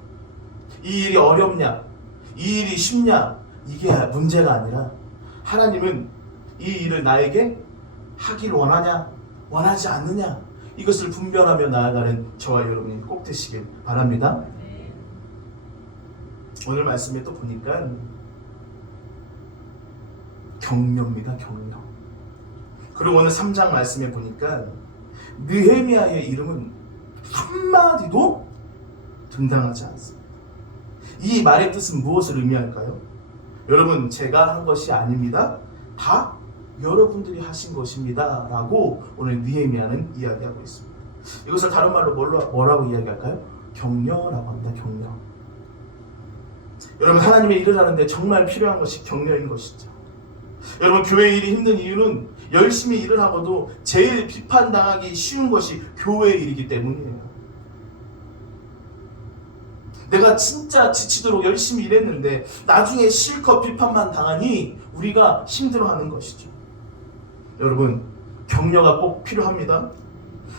이 일이 어렵냐, 이 일이 쉽냐, 이게 문제가 아니라 하나님은 이 일을 나에게 하길 원하냐, 원하지 않느냐, 이것을 분별하며 나아가는 저와 여러분이 꼭 되시길 바랍니다. 오늘 말씀에 또 보니까 격려입니다. 격려. 그리고 오늘 3장 말씀에 보니까 느헤미야의 이름은 한마디도 등장하지 않습니다. 이 말의 뜻은 무엇을 의미할까요? 여러분, 제가 한 것이 아닙니다. 다 여러분들이 하신 것입니다. 라고 오늘 느헤미야는 이야기하고 있습니다. 이것을 다른 말로 뭐라고 이야기할까요? 격려라고 합니다. 격려. 여러분, 하나님의 일을 하는데 정말 필요한 것이 격려인 것이죠. 여러분, 교회 일이 힘든 이유는 열심히 일을 하고도 제일 비판당하기 쉬운 것이 교회 일이기 때문이에요. 내가 진짜 지치도록 열심히 일했는데 나중에 실컷 비판만 당하니 우리가 힘들어하는 것이죠. 여러분, 격려가 꼭 필요합니다.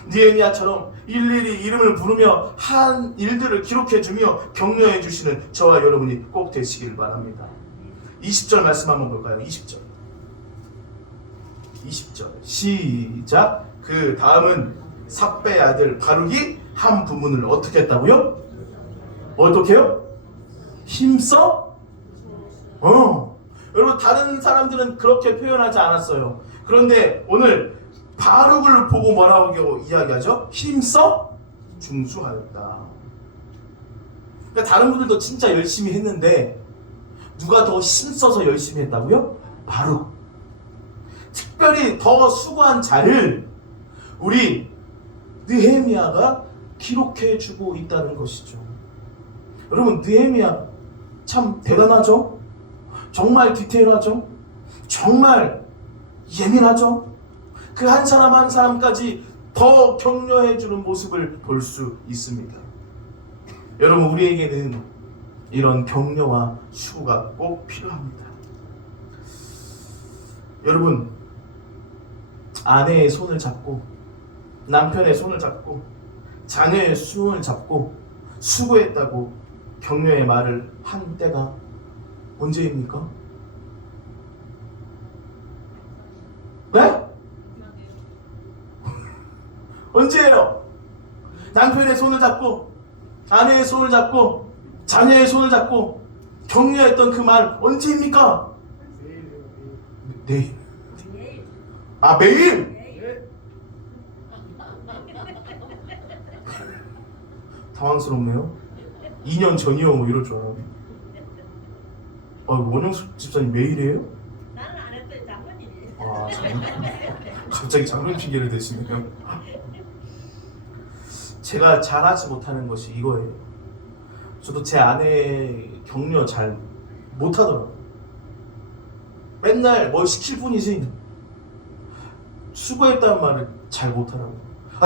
느헤미야처럼 일일이 이름을 부르며 한 일들을 기록해주며 격려해 주시는 저와 여러분이 꼭 되시길 바랍니다. 20절 말씀 한번 볼까요? 20절 시작. 그 다음은 삭배의 아들 바룩이 한 부문을 어떻게 했다고요? 어떻게요? 힘써? 여러분, 다른 사람들은 그렇게 표현하지 않았어요. 그런데 오늘 바룩을 보고 뭐라고 이야기하죠? 힘써 중수하였다. 그러니까 다른 분들도 진짜 열심히 했는데 누가 더 힘써서 열심히 했다고요? 바룩. 특별히 더 수고한 자를 우리 느헤미야가 기록해주고 있다는 것이죠. 여러분, 느헤미야 참 대단하죠? 정말 디테일하죠? 정말 예민하죠? 그 한 사람 한 사람까지 더 격려해주는 모습을 볼 수 있습니다. 여러분, 우리에게는 이런 격려와 수고가 꼭 필요합니다. 여러분, 아내의 손을 잡고 남편의 손을 잡고 자녀의 손을 잡고 수고했다고 격려의 말을 한 때가 언제입니까? 네? 언제예요? 남편의 손을 잡고 아내의 손을 잡고 자녀의 손을 잡고 격려했던 그 말 언제입니까? 내일. 매일? 당황스럽네요. 2년 전이요 뭐 이럴 줄 알았네. 원영숙 집사님 매일이에요? 나는 안 했더니 장모님이. 갑자기 장모님 핑계를 대시네요. 제가 잘하지 못하는 것이 이거예요. 저도 제 아내 격려 잘 못하더라고요. 맨날 뭘 시킬 뿐이지 수고했다는 말을 잘 못하라고.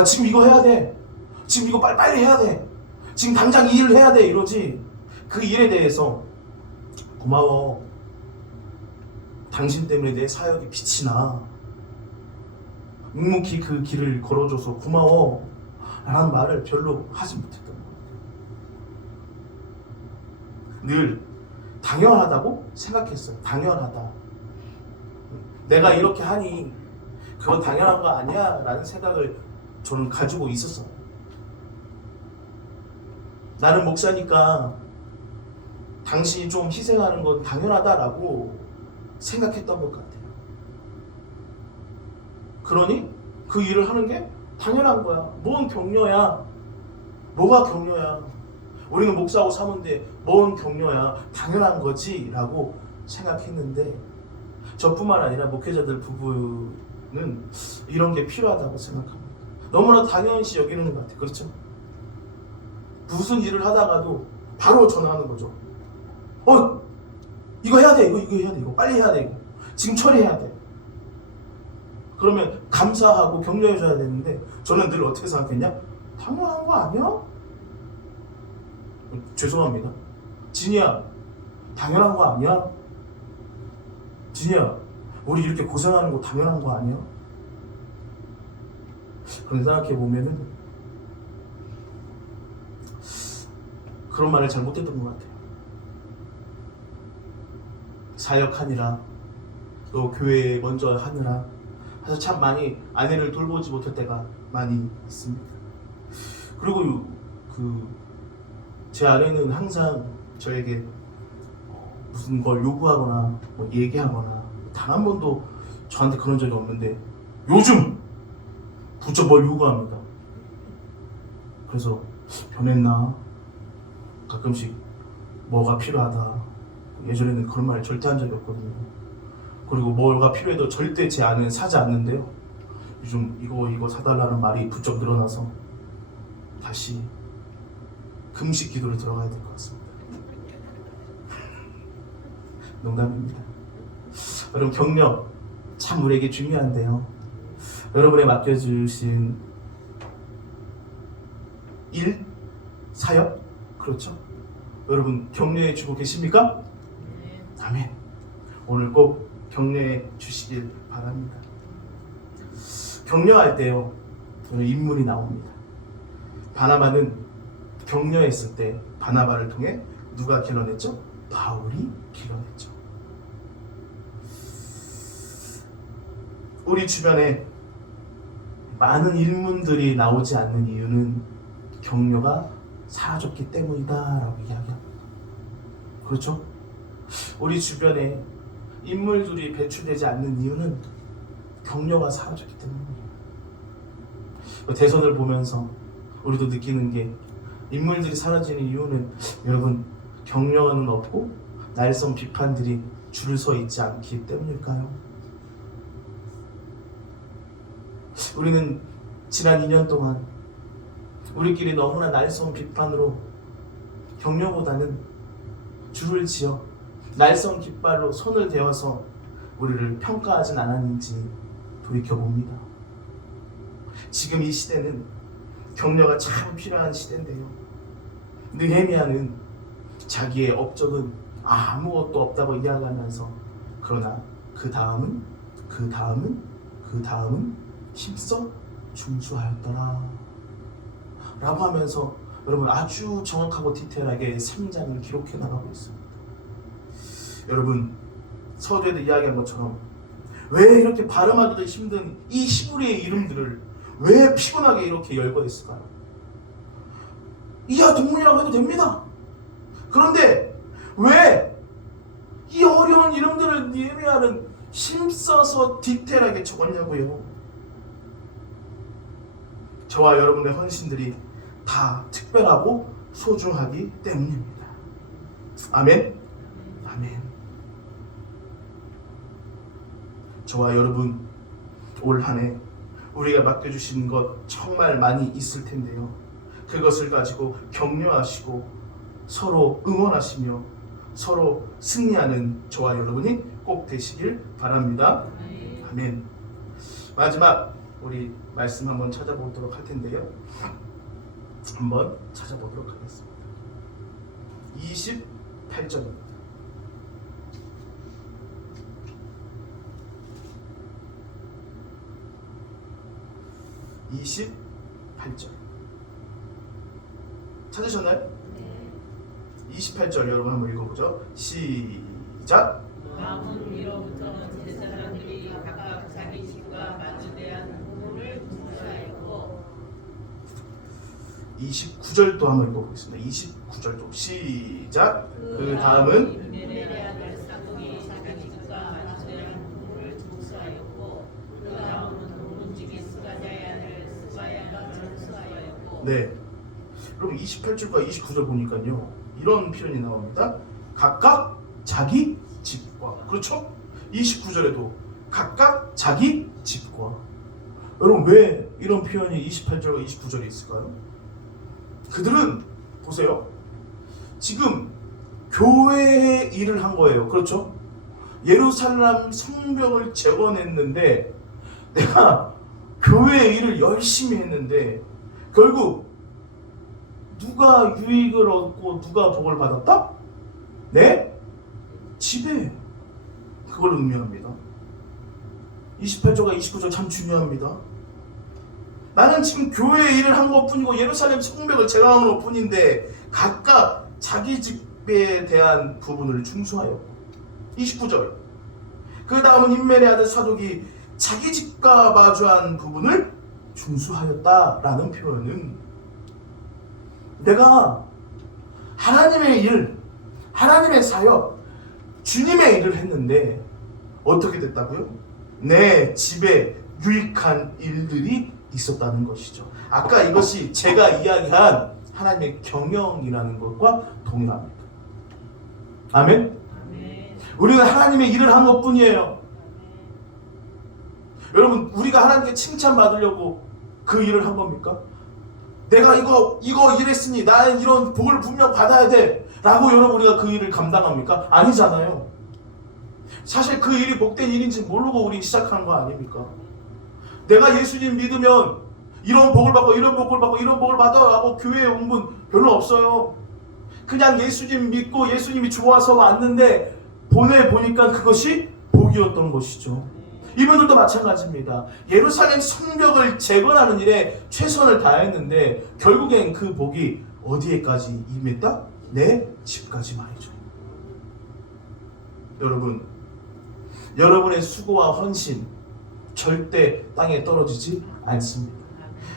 지금 이거 해야 돼. 지금 이거 빨리 해야 돼. 지금 당장 이 일을 해야 돼. 이러지. 그 일에 대해서 고마워. 당신 때문에 내 사역이 빛이 나. 묵묵히 그 길을 걸어줘서 고마워. 라는 말을 별로 하지 못했던 것 같아요. 늘 당연하다고 생각했어요. 당연하다. 내가 이렇게 하니 그건 당연한 거 아니야 라는 생각을 저는 가지고 있었어요. 나는 목사니까 당신이 좀 희생하는 건 당연하다라고 생각했던 것 같아요. 그러니 그 일을 하는 게 당연한 거야. 뭔 격려야. 뭐가 격려야. 우리는 목사하고 사모인데 뭔 격려야. 당연한 거지 라고 생각했는데 저뿐만 아니라 목회자들 부부는 이런 게 필요하다고 생각합니다. 너무나 당연시 여기는 것 같아요. 그렇죠? 무슨 일을 하다가도 바로 전화하는 거죠. 이거 해야 돼. 이거 해야 돼. 이거 빨리 해야 돼. 이거 지금 처리해야 돼. 그러면 감사하고 격려해줘야 되는데 저는 늘 어떻게 생각했냐? 당연한 거 아니야? 죄송합니다. 진이야, 당연한 거 아니야? 진이야, 우리 이렇게 고생하는 거 당연한 거 아니야? 그런 생각해보면은 그런 말을 잘 못했던 것 같아요. 사역하느라 또 교회 먼저 하느라 그래서 참 많이 아내를 돌보지 못할 때가 많이 있습니다. 그리고 제 아내는 항상 저에게 무슨 걸 요구하거나 뭐 얘기하거나 단 한 번도 저한테 그런 적이 없는데 요즘 부쩍 뭘 요구합니다. 그래서 변했나? 가끔씩 뭐가 필요하다. 예전에는 그런 말 절대 한 적이 없거든요. 그리고 뭐가 필요해도 절대 제 아내는 사지 않는데요. 요즘 이거 사달라는 말이 부쩍 늘어나서 다시 금식 기도를 들어가야 될 것 같습니다. 농담입니다. 여러분, 격려 참 우리에게 중요한데요. 여러분의 맡겨주신 일, 사역, 그렇죠? 여러분 격려해 주고 계십니까? 네. 아멘. 오늘 꼭 격려해 주시길 바랍니다. 격려할 때요, 인물이 나옵니다. 바나바는 격려했을 때 바나바를 통해 누가 길러냈죠? 바울이 길러냈죠. 우리 주변에 많은 인물들이 나오지 않는 이유는 격려가 사라졌기 때문이다 라고 이야기합니다. 그렇죠? 우리 주변에 인물들이 배출되지 않는 이유는 격려가 사라졌기 때문입니다. 대선을 보면서 우리도 느끼는 게 인물들이 사라지는 이유는 여러분 격려는 없고 날성 비판들이 줄을 서 있지 않기 때문일까요? 우리는 지난 2년 동안 우리끼리 너무나 날성 비판으로 격려보다는 줄을 지어 날성 깃발로 손을 대어서 우리를 평가하진 않았는지 돌이켜봅니다. 지금 이 시대는 격려가 참 필요한 시대인데요. 느헤미야는 자기의 업적은 아무것도 없다고 이야기하면서 그러나 그 다음은 힘써 중수하였더라 라고 하면서 여러분 아주 정확하고 디테일하게 3장을 기록해 나가고 있습니다. 여러분 서두에도 이야기한 것처럼 왜 이렇게 발음하기도 힘든 이 히브리의 이름들을 왜 피곤하게 이렇게 열거했을까요? 이하 동문이라고 해도 됩니다. 그런데 왜 이 어려운 이름들을 느헤미야는 힘써서 디테일하게 적었냐고요. 저와 여러분의 헌신들이 다 특별하고 소중하기 때문입니다. 아멘. 아멘. 저와 여러분 올 한 해 우리가 맡겨주신 것 정말 많이 있을 텐데요. 그것을 가지고 격려하시고 서로 응원하시며 서로 승리하는 저와 여러분이 꼭 되시길 바랍니다. 아멘. 마지막 우리 말씀 한번 찾아보도록 할 텐데요. 한번 찾아보도록 하겠습니다. 28절입니다. 28절 찾으셨나요? 28절 여러분 한번 읽어보죠. 시작. 남은 위로부터는 제사장들이 각각 자기 집과 맞은 29절도 한번 읽어보겠습니다. 29절도 시작. 그 다음은 이메레 아들 사독이 자기 집과 아주의 부부를 중수하였고 그 다음은 문지기 스가랴의 아들 스가랴가 전수하였고. 네. 그럼 28절과 29절 보니까요. 이런 표현이 나옵니다. 각각 자기 집과. 그렇죠? 29절에도 각각 자기 집과. 여러분 왜 이런 표현이 28절과 29절에 있을까요? 그들은 보세요. 지금 교회의 일을 한 거예요. 그렇죠? 예루살렘 성벽을 재건했는데 내가 교회의 일을 열심히 했는데 결국 누가 유익을 얻고 누가 복을 받았다? 네? 집에. 그걸 의미합니다. 28절과 29절 참 중요합니다. 나는 지금 교회의 일을 한 것뿐이고 예루살렘 성벽을 재건한 것뿐인데 각각 자기 집에 대한 부분을 중수하였고 29절 그 다음은 임멜의 아들 사독이 자기 집과 마주한 부분을 중수하였다라는 표현은 내가 하나님의 일, 하나님의 사역, 주님의 일을 했는데 어떻게 됐다고요? 내 집에 유익한 일들이 있었다는 것이죠. 아까 이것이 제가 이야기한 하나님의 경영이라는 것과 동일합니다. 아멘? 우리는 하나님의 일을 한 것뿐이에요. 여러분 우리가 하나님께 칭찬받으려고 그 일을 한 겁니까? 내가 이거 일했으니 나는 이런 복을 분명 받아야 돼 라고 여러분 우리가 그 일을 감당합니까? 아니잖아요. 사실 그 일이 복된 일인지 모르고 우리 시작하는 거 아닙니까? 내가 예수님 믿으면 이런 복을 받고 이런 복을 받고 이런 복을 받아라고 교회에 온 분 별로 없어요. 그냥 예수님 믿고 예수님이 좋아서 왔는데 보내보니까 그것이 복이었던 것이죠. 이분들도 마찬가지입니다. 예루살렘 성벽을 재건하는 일에 최선을 다했는데 결국엔 그 복이 어디에까지 임했다? 내 집까지 말이죠. 여러분, 여러분의 수고와 헌신 절대 땅에 떨어지지 않습니다.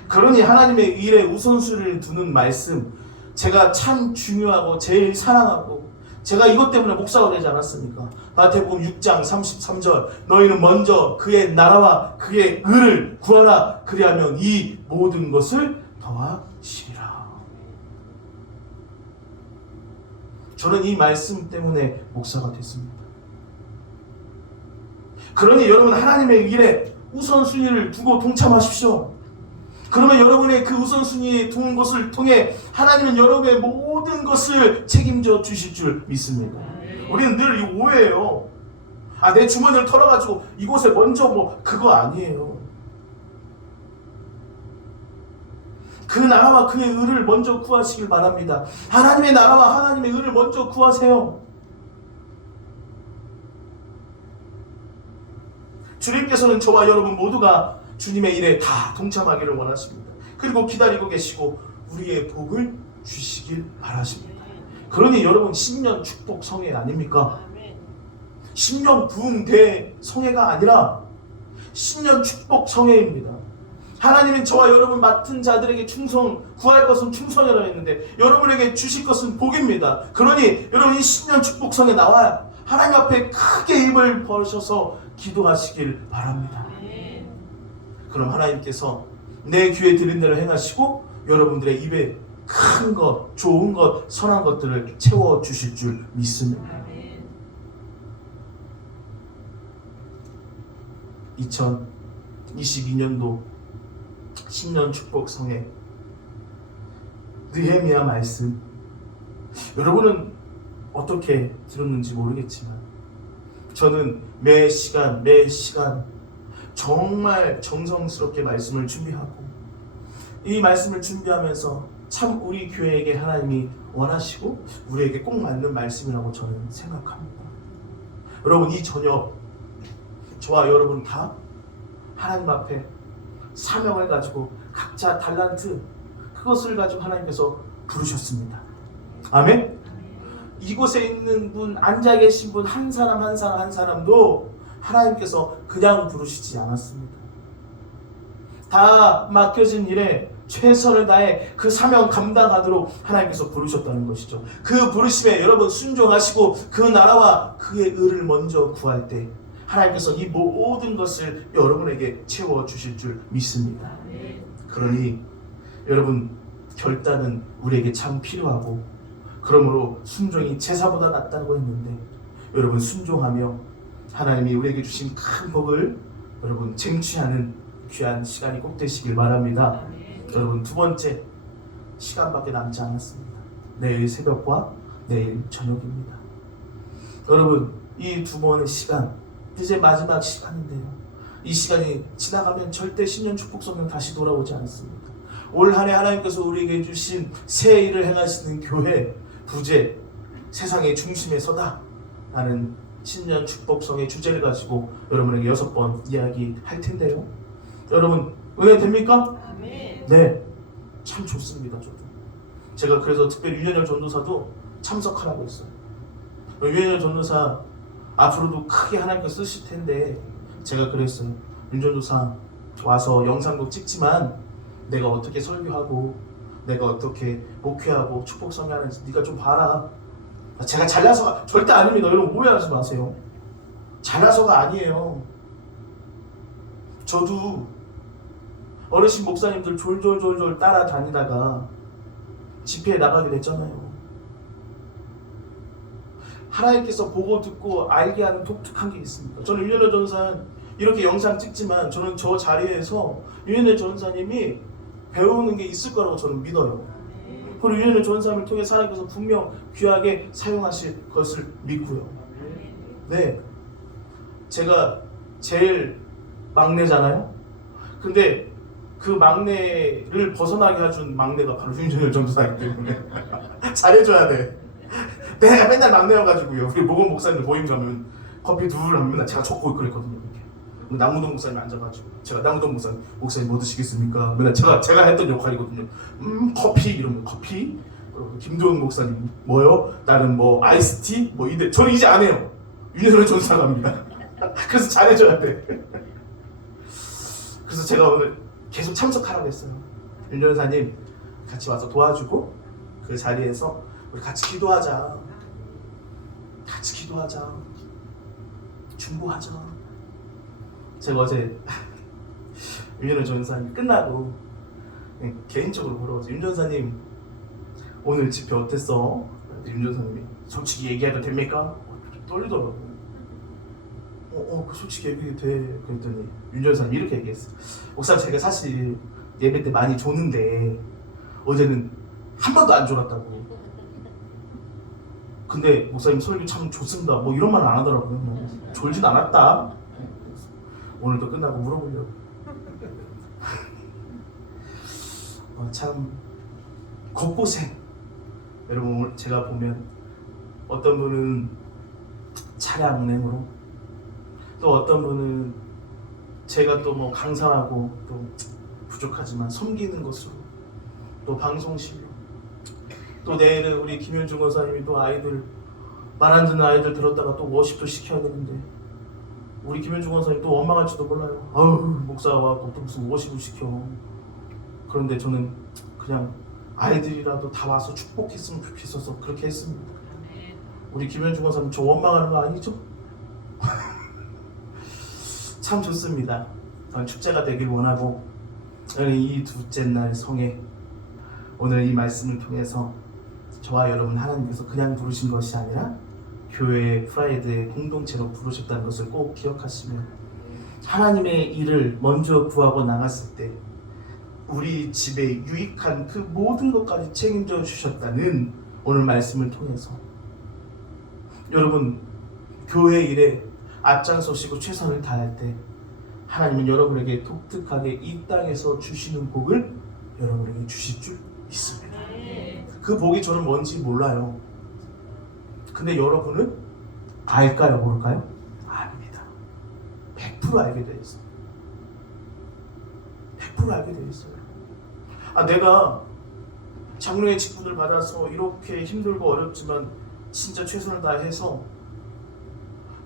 그러니 하나님의 일에 우선순위를 두는 말씀, 제가 참 중요하고 제일 사랑하고 제가 이것 때문에 목사가 되지 않았습니까? 마태복음 6장 33절 너희는 먼저 그의 나라와 그의 의를 구하라. 그리하면 이 모든 것을 더하시리라. 저는 이 말씀 때문에 목사가 됐습니다. 그러니 여러분 하나님의 일에 우선순위를 두고 동참하십시오. 그러면 여러분의 그 우선순위에 두는 것을 통해 하나님은 여러분의 모든 것을 책임져 주실 줄 믿습니다. 우리는 늘 이 오해예요. 내 주머니를 털어가지고 이곳에 먼저 그거 아니에요. 그 나라와 그의 의를 먼저 구하시길 바랍니다. 하나님의 나라와 하나님의 의를 먼저 구하세요. 주님께서는 저와 여러분 모두가 주님의 일에 다 동참하기를 원하십니다. 그리고 기다리고 계시고 우리의 복을 주시길 바라십니다. 그러니 여러분 신년 축복 성회 아닙니까? 신년 부흥 대 성회가 아니라 신년 축복 성회입니다. 하나님은 저와 여러분 맡은 자들에게 구할 것은 충성이라고 했는데 여러분에게 주실 것은 복입니다. 그러니 여러분 이 신년 축복 성회 나와야 하나님 앞에 크게 입을 벌으셔서 기도하시길 바랍니다. 그럼 하나님께서 내 귀에 들린 대로 행하시고 여러분들의 입에 큰 것, 좋은 것, 선한 것들을 채워주실 줄 믿습니다. 2022년도 신년 축복 성회 느헤미야 말씀 여러분은 어떻게 들었는지 모르겠지만 저는 매 시간 정말 정성스럽게 말씀을 준비하고 이 말씀을 준비하면서 참 우리 교회에게 하나님이 원하시고 우리에게 꼭 맞는 말씀이라고 저는 생각합니다. 여러분 이 저녁 저와 여러분 다 하나님 앞에 사명을 가지고 각자 달란트 그것을 가지고 하나님께서 부르셨습니다. 아멘? 이곳에 있는 분, 앉아 계신 분 한 사람 한 사람도 하나님께서 그냥 부르시지 않았습니다. 다 맡겨진 일에 최선을 다해 그 사명 감당하도록 하나님께서 부르셨다는 것이죠. 그 부르심에 여러분 순종하시고 그 나라와 그의 의를 먼저 구할 때 하나님께서 이 모든 것을 여러분에게 채워주실 줄 믿습니다. 그러니 여러분 결단은 우리에게 참 필요하고, 그러므로 순종이 제사보다 낫다고 했는데 여러분 순종하며 하나님이 우리에게 주신 큰 복을 여러분 쟁취하는 귀한 시간이 꼭 되시길 바랍니다. 여러분 두 번째, 시간밖에 남지 않았습니다. 내일 새벽과 내일 저녁입니다. 여러분 이 두 번의 시간 이제 마지막 시간인데요, 이 시간이 지나가면 절대 신년 축복 성경 다시 돌아오지 않습니다. 올 한 해 하나님께서 우리에게 주신 새 일을 행하시는 교회 부재, 세상의 중심에 서다 라는 신년 축복성의 주제를 가지고 여러분에게 6번 이야기할 텐데요, 여러분 은혜 됩니까? 네, 참 좋습니다. 저도 제가 그래서 특별히 윤현열 전도사도 참석하라고 했어요. 윤현열 전도사 앞으로도 크게 하나님께서 쓰실 텐데 제가 그랬어요. 윤 전도사 와서 영상도 찍지만 내가 어떻게 설교하고 내가 어떻게 목회하고 축복 성회하는지 네가 좀 봐라. 제가 잘나서가 절대 아닙니다. 여러분 오해하지 마세요. 잘나서가 아니에요. 저도 어르신 목사님들 졸졸졸졸 따라다니다가 집회에 나가게 됐잖아요. 하나님께서 보고 듣고 알게 하는 독특한 게 있습니다. 저는 윤현열 전도사 이렇게 영상 찍지만 저는 저 자리에서 윤현열 전도사님이 배우는 게 있을 거라고 저는 믿어요. 그리고 윤현열 전도사님을 통해 하나님께서 분명 귀하게 사용하실 것을 믿고요. 네, 제가 제일 막내잖아요. 근데 그 막내를 벗어나게 해준 막내가 바로 윤현열 전도사이기 때문에 잘해줘야 돼. 내가 맨날 막내여가지고요. 우리 모건 목사님 모임 가면 커피 둘 하면 맨날 제가 젓고 그랬거든요. 이렇게. 남우동 목사님 앉아가지고 제가 남우동 목사님 뭐 드시겠습니까? 맨날 제가 했던 역할이거든요. 커피 이러면 커피. 김도영 목사님 뭐요? 나는 뭐 아이스티 뭐 이데 저는 이제 안 해요. 윤현열 전도사가 합니다. 그래서 잘해줘야 돼. 그래서 제가 오늘 계속 참석하라고 했어요. 윤 전도사님 같이 와서 도와주고 그 자리에서 우리 같이 기도하자. 같이 기도하자. 중보하자. 제가 어제 윤현열 전도사님 끝나고 개인적으로 물어봤어요. 윤 전도사님 오늘 집회 어땠어? 윤 전도사님이 솔직히 얘기해도 됩니까? 떨리더라고요. 솔직히 얘기해도 돼. 그랬더니 윤 전도사님 이렇게 얘기했어요. 목사님 제가 사실 예배 때 많이 조는데 어제는 한 번도 안 졸았다고. 근데 목사님 설교 참 좋습니다. 뭐 이런 말 안 하더라고요. 뭐, 졸진 않았다. 오늘도 끝나고 물어보려고. 참 god고생. 여러분 오늘 제가 보면 어떤 분은 차량 운행으로, 또 어떤 분은 제가 또 뭐 강사하고 또 부족하지만 섬기는 것으로, 또 방송실로, 또 내일은 우리 김현중 권사님이 또 아이들 말 안 듣는 아이들 들었다가 또 워십도 시켜야 되는데 우리 김현중 권사님 또 원망할지도 몰라요. 아우 목사와 또 무슨 워십을 시켜. 그런데 저는 그냥 아이들이라도 다 와서 축복했으면 좋겠어서 그렇게 했습니다. 우리 김현중 권사님 저 원망하는 거 아니죠? 참 좋습니다. 축제가 되길 원하고, 이 둘째 날 성회 오늘 이 말씀을 통해서 저와 여러분 하나님께서 그냥 부르신 것이 아니라 교회 프라이드의 공동체로 부르셨다는 것을 꼭 기억하시면 하나님의 일을 먼저 구하고 나갔을 때 우리 집에 유익한 그 모든 것까지 책임져 주셨다는 오늘 말씀을 통해서 여러분 교회 일에 앞장서시고 최선을 다할 때 하나님은 여러분에게 독특하게 이 땅에서 주시는 복을 여러분에게 주실 줄 믿습니다. 그 복이 저는 뭔지 몰라요. 근데 여러분은 알까요? 모를까요? 압니다. 100% 알게 되어 있어요. 100% 알게 되어 있어요. 내가 장로의 직분을 받아서 이렇게 힘들고 어렵지만 진짜 최선을 다해서,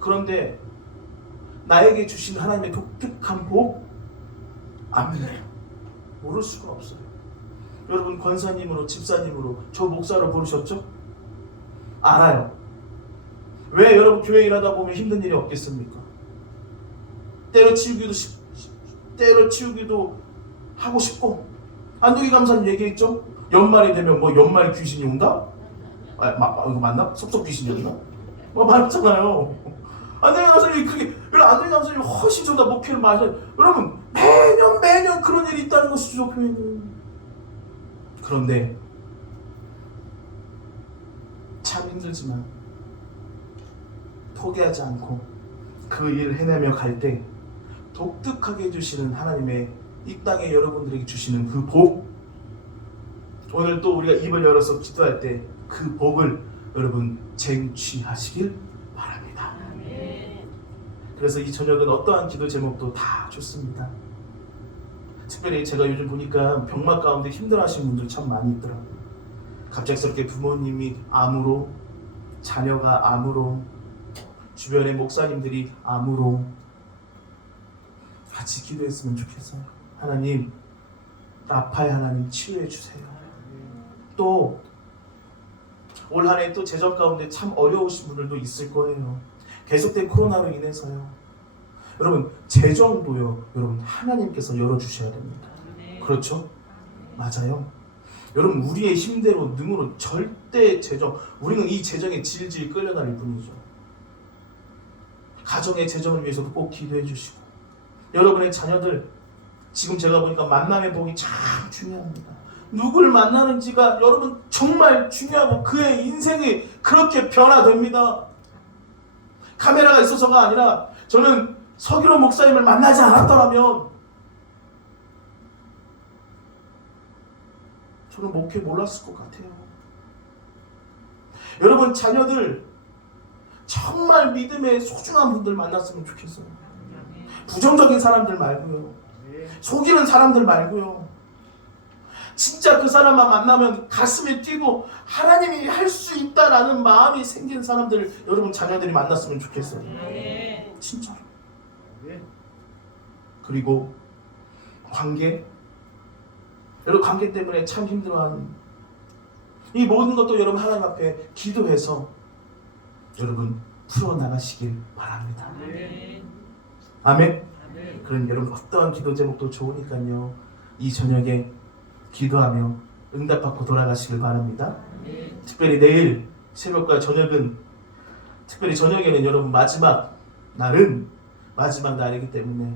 그런데 나에게 주신 하나님의 독특한 복 안 믿어요. 모를 수가 없어요. 여러분 권사님으로 집사님으로 저 목사를 부르셨죠? 알아요. 왜 여러분 교회 일하다 보면 힘든 일이 없겠습니까? 때려치우기도 하고 싶고, 안동희 감사님 얘기했죠? 연말이 되면 뭐 연말 귀신이 온다? 이거 맞나? 속속 귀신이었나? 말했잖아요. 안동희 감사님이 안동희 감사님이 훨씬 좀 더 목회를 많이 하죠. 여러분 매년 그런 일이 있다는 것이죠, 교회는. 그런데 참 힘들지만 포기하지 않고 그 일을 해내며 갈 때 독특하게 해주시는 하나님의 이 땅에 여러분들에게 주시는 그 복, 오늘 또 우리가 입을 열어서 기도할 때 그 복을 여러분 쟁취하시길 바랍니다. 그래서 이 저녁은 어떠한 기도 제목도 다 좋습니다. 특별히 제가 요즘 보니까 병막 가운데 힘들어하시는 분들 참 많이 있더라고요. 갑작스럽게 부모님이 암으로, 자녀가 암으로, 주변의 목사님들이 암으로, 같이 기도했으면 좋겠어요. 하나님, 라파의 하나님 치유해 주세요. 또 올 한 해 또 재정 가운데 참 어려우신 분들도 있을 거예요. 계속된 코로나로 인해서요. 여러분 재정도요, 여러분 하나님께서 열어주셔야 됩니다. 그렇죠? 맞아요. 여러분 우리의 힘대로 능으로 절대 우리는 이 재정에 질질 끌려다닐 뿐이죠. 가정의 재정을 위해서도 꼭 기도해 주시고, 여러분의 자녀들 지금 제가 보니까 만남의 복이 참 중요합니다. 누굴 만나는지가 여러분 정말 중요하고 그의 인생이 그렇게 변화됩니다. 카메라가 있어서가 아니라 저는 서기로 목사님을 만나지 않았더라면 저는 목회 몰랐을 것 같아요. 여러분 자녀들 정말 믿음의 소중한 분들 만났으면 좋겠어요. 부정적인 사람들 말고요. 속이는 사람들 말고요. 진짜 그 사람만 만나면 가슴이 뛰고 하나님이 할 수 있다라는 마음이 생긴 사람들 여러분 자녀들이 만났으면 좋겠어요. 진짜로. 그리고 관계, 여러분 관계 때문에 참 힘들어하는 이 모든 것도 여러분 하나님 앞에 기도해서 여러분 풀어나가시길 바랍니다. 아멘. 그럼 여러분 어떠한 기도 제목도 좋으니까요, 이 저녁에 기도하며 응답받고 돌아가시길 바랍니다. 특별히 내일 새벽과 저녁은, 특별히 저녁에는 여러분 마지막 날이기 때문에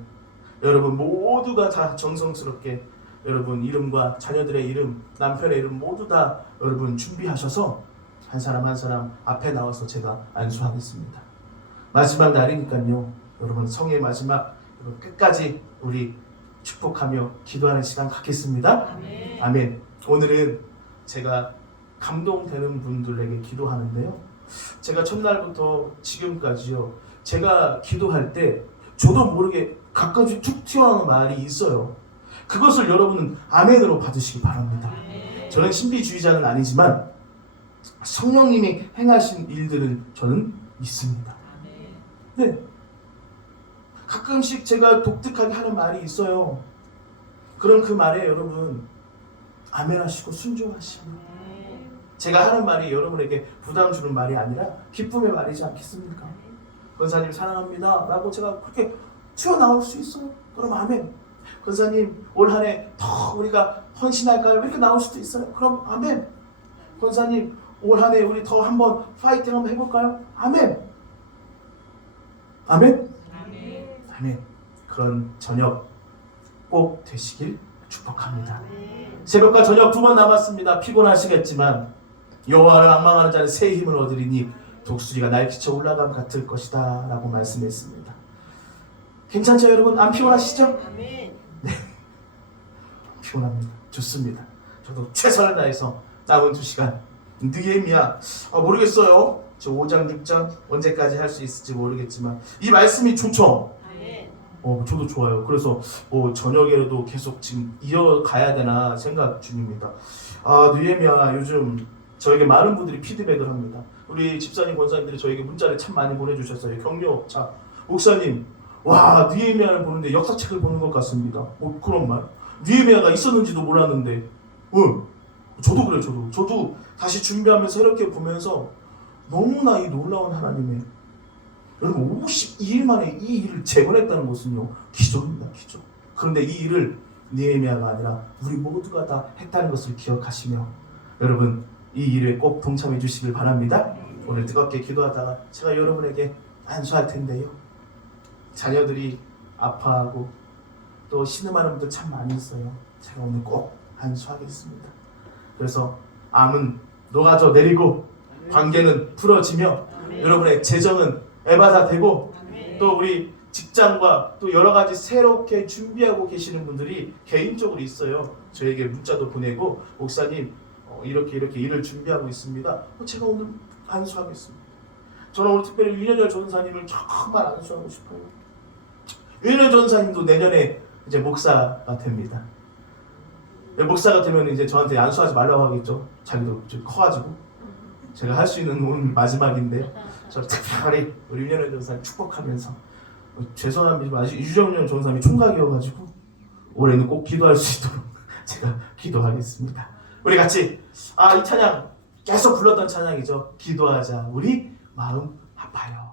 여러분 모두가 다 정성스럽게 여러분 이름과 자녀들의 이름, 남편의 이름 모두 다 여러분 준비하셔서 한 사람 한 사람 앞에 나와서 제가 안수하겠습니다. 마지막 날이니까요, 여러분 성의 마지막 여러분 끝까지 우리 축복하며 기도하는 시간 갖겠습니다. 아멘. 오늘은 제가 감동되는 분들에게 기도하는데요, 제가 첫날부터 지금까지요, 제가 기도할 때 저도 모르게 가끔씩 툭 튀어나오는 말이 있어요. 그것을 여러분은 아멘으로 받으시기 바랍니다. 저는 신비주의자는 아니지만 성령님이 행하신 일들을 저는 믿습니다. 네. 가끔씩 제가 독특하게 하는 말이 있어요. 그럼 그 말에 여러분 아멘하시고 순종하시고, 제가 하는 말이 여러분에게 부담 주는 말이 아니라 기쁨의 말이지 않겠습니까? 권사님 사랑합니다 라고 제가 그렇게 튀어나올 수 있어요. 그럼 아멘. 권사님 올 한 해 더 우리가 헌신할까요? 이렇게 나올 수도 있어요. 그럼 아멘. 권사님 올 한 해 우리 더 한번 파이팅 한번 해볼까요? 아멘. 아멘. 아멘. 그런 저녁 꼭 되시길 축복합니다. 새벽과 저녁 2번 남았습니다. 피곤하시겠지만 여호와를 앙망하는 자는 새 힘을 얻으리니 독수리가 날개쳐 올라감 같을 것이다 라고 말씀했습니다. 괜찮죠 여러분? 안 피곤하시죠? 네. 피곤합니다. 좋습니다. 저도 최선을 다해서 남은 2시간 느헤미야 모르겠어요. 저 5장 6장 언제까지 할 수 있을지 모르겠지만 이 말씀이 좋죠? 저도 좋아요. 그래서 저녁에라도 계속 지금 이어가야 되나 생각 중입니다. 느헤미야 요즘 저에게 많은 분들이 피드백을 합니다. 우리 집사님, 권사님들이 저에게 문자를 참 많이 보내주셨어요. 격려. 자, 목사님, 와 느헤미야를 보는데 역사책을 보는 것 같습니다. 그런 말. 느헤미야가 있었는지도 몰랐는데 저도 그래요. 저도 다시 준비하면서 이렇게 보면서 너무나 이 놀라운 하나님의, 여러분 52일 만에 이 일을 재건했다는 것은요 기적입니다. 기적. 그런데 이 일을 느헤미야가 아니라 우리 모두가 다 했다는 것을 기억하시며 여러분 이 일에 꼭 동참해 주시길 바랍니다. 오늘 뜨겁게 기도하다가 제가 여러분에게 안수할 텐데요, 자녀들이 아파하고 또 신음하는 분들 참 많이 있어요. 제가 오늘 꼭 안수하겠습니다. 그래서 암은 녹아져 내리고 관계는 풀어지며 여러분의 재정은 에바다 되고 또 우리 직장과 또 여러 가지 새롭게 준비하고 계시는 분들이 개인적으로 있어요. 저에게 문자도 보내고 목사님 이렇게 일을 준비하고 있습니다. 제가 오늘 안수하겠습니다. 저는 오늘 특별히 윤여열 전사님을 정말 안수하고 싶어요. 윤여열 전사님도 내년에 이제 목사가 됩니다. 목사가 되면 이제 저한테 안수하지 말라고 하겠죠. 자기도 좀 커가지고. 제가 할 수 있는 오늘 마지막인데 저 특별히 우리 윤여열 전사님 축복하면서 죄송합니다. 유정년 전사님이 총각이어가지고 올해는 꼭 기도할 수 있도록 제가 기도하겠습니다. 우리 같이 이 찬양 계속 불렀던 찬양이죠. 기도하자 우리 마음 아파요.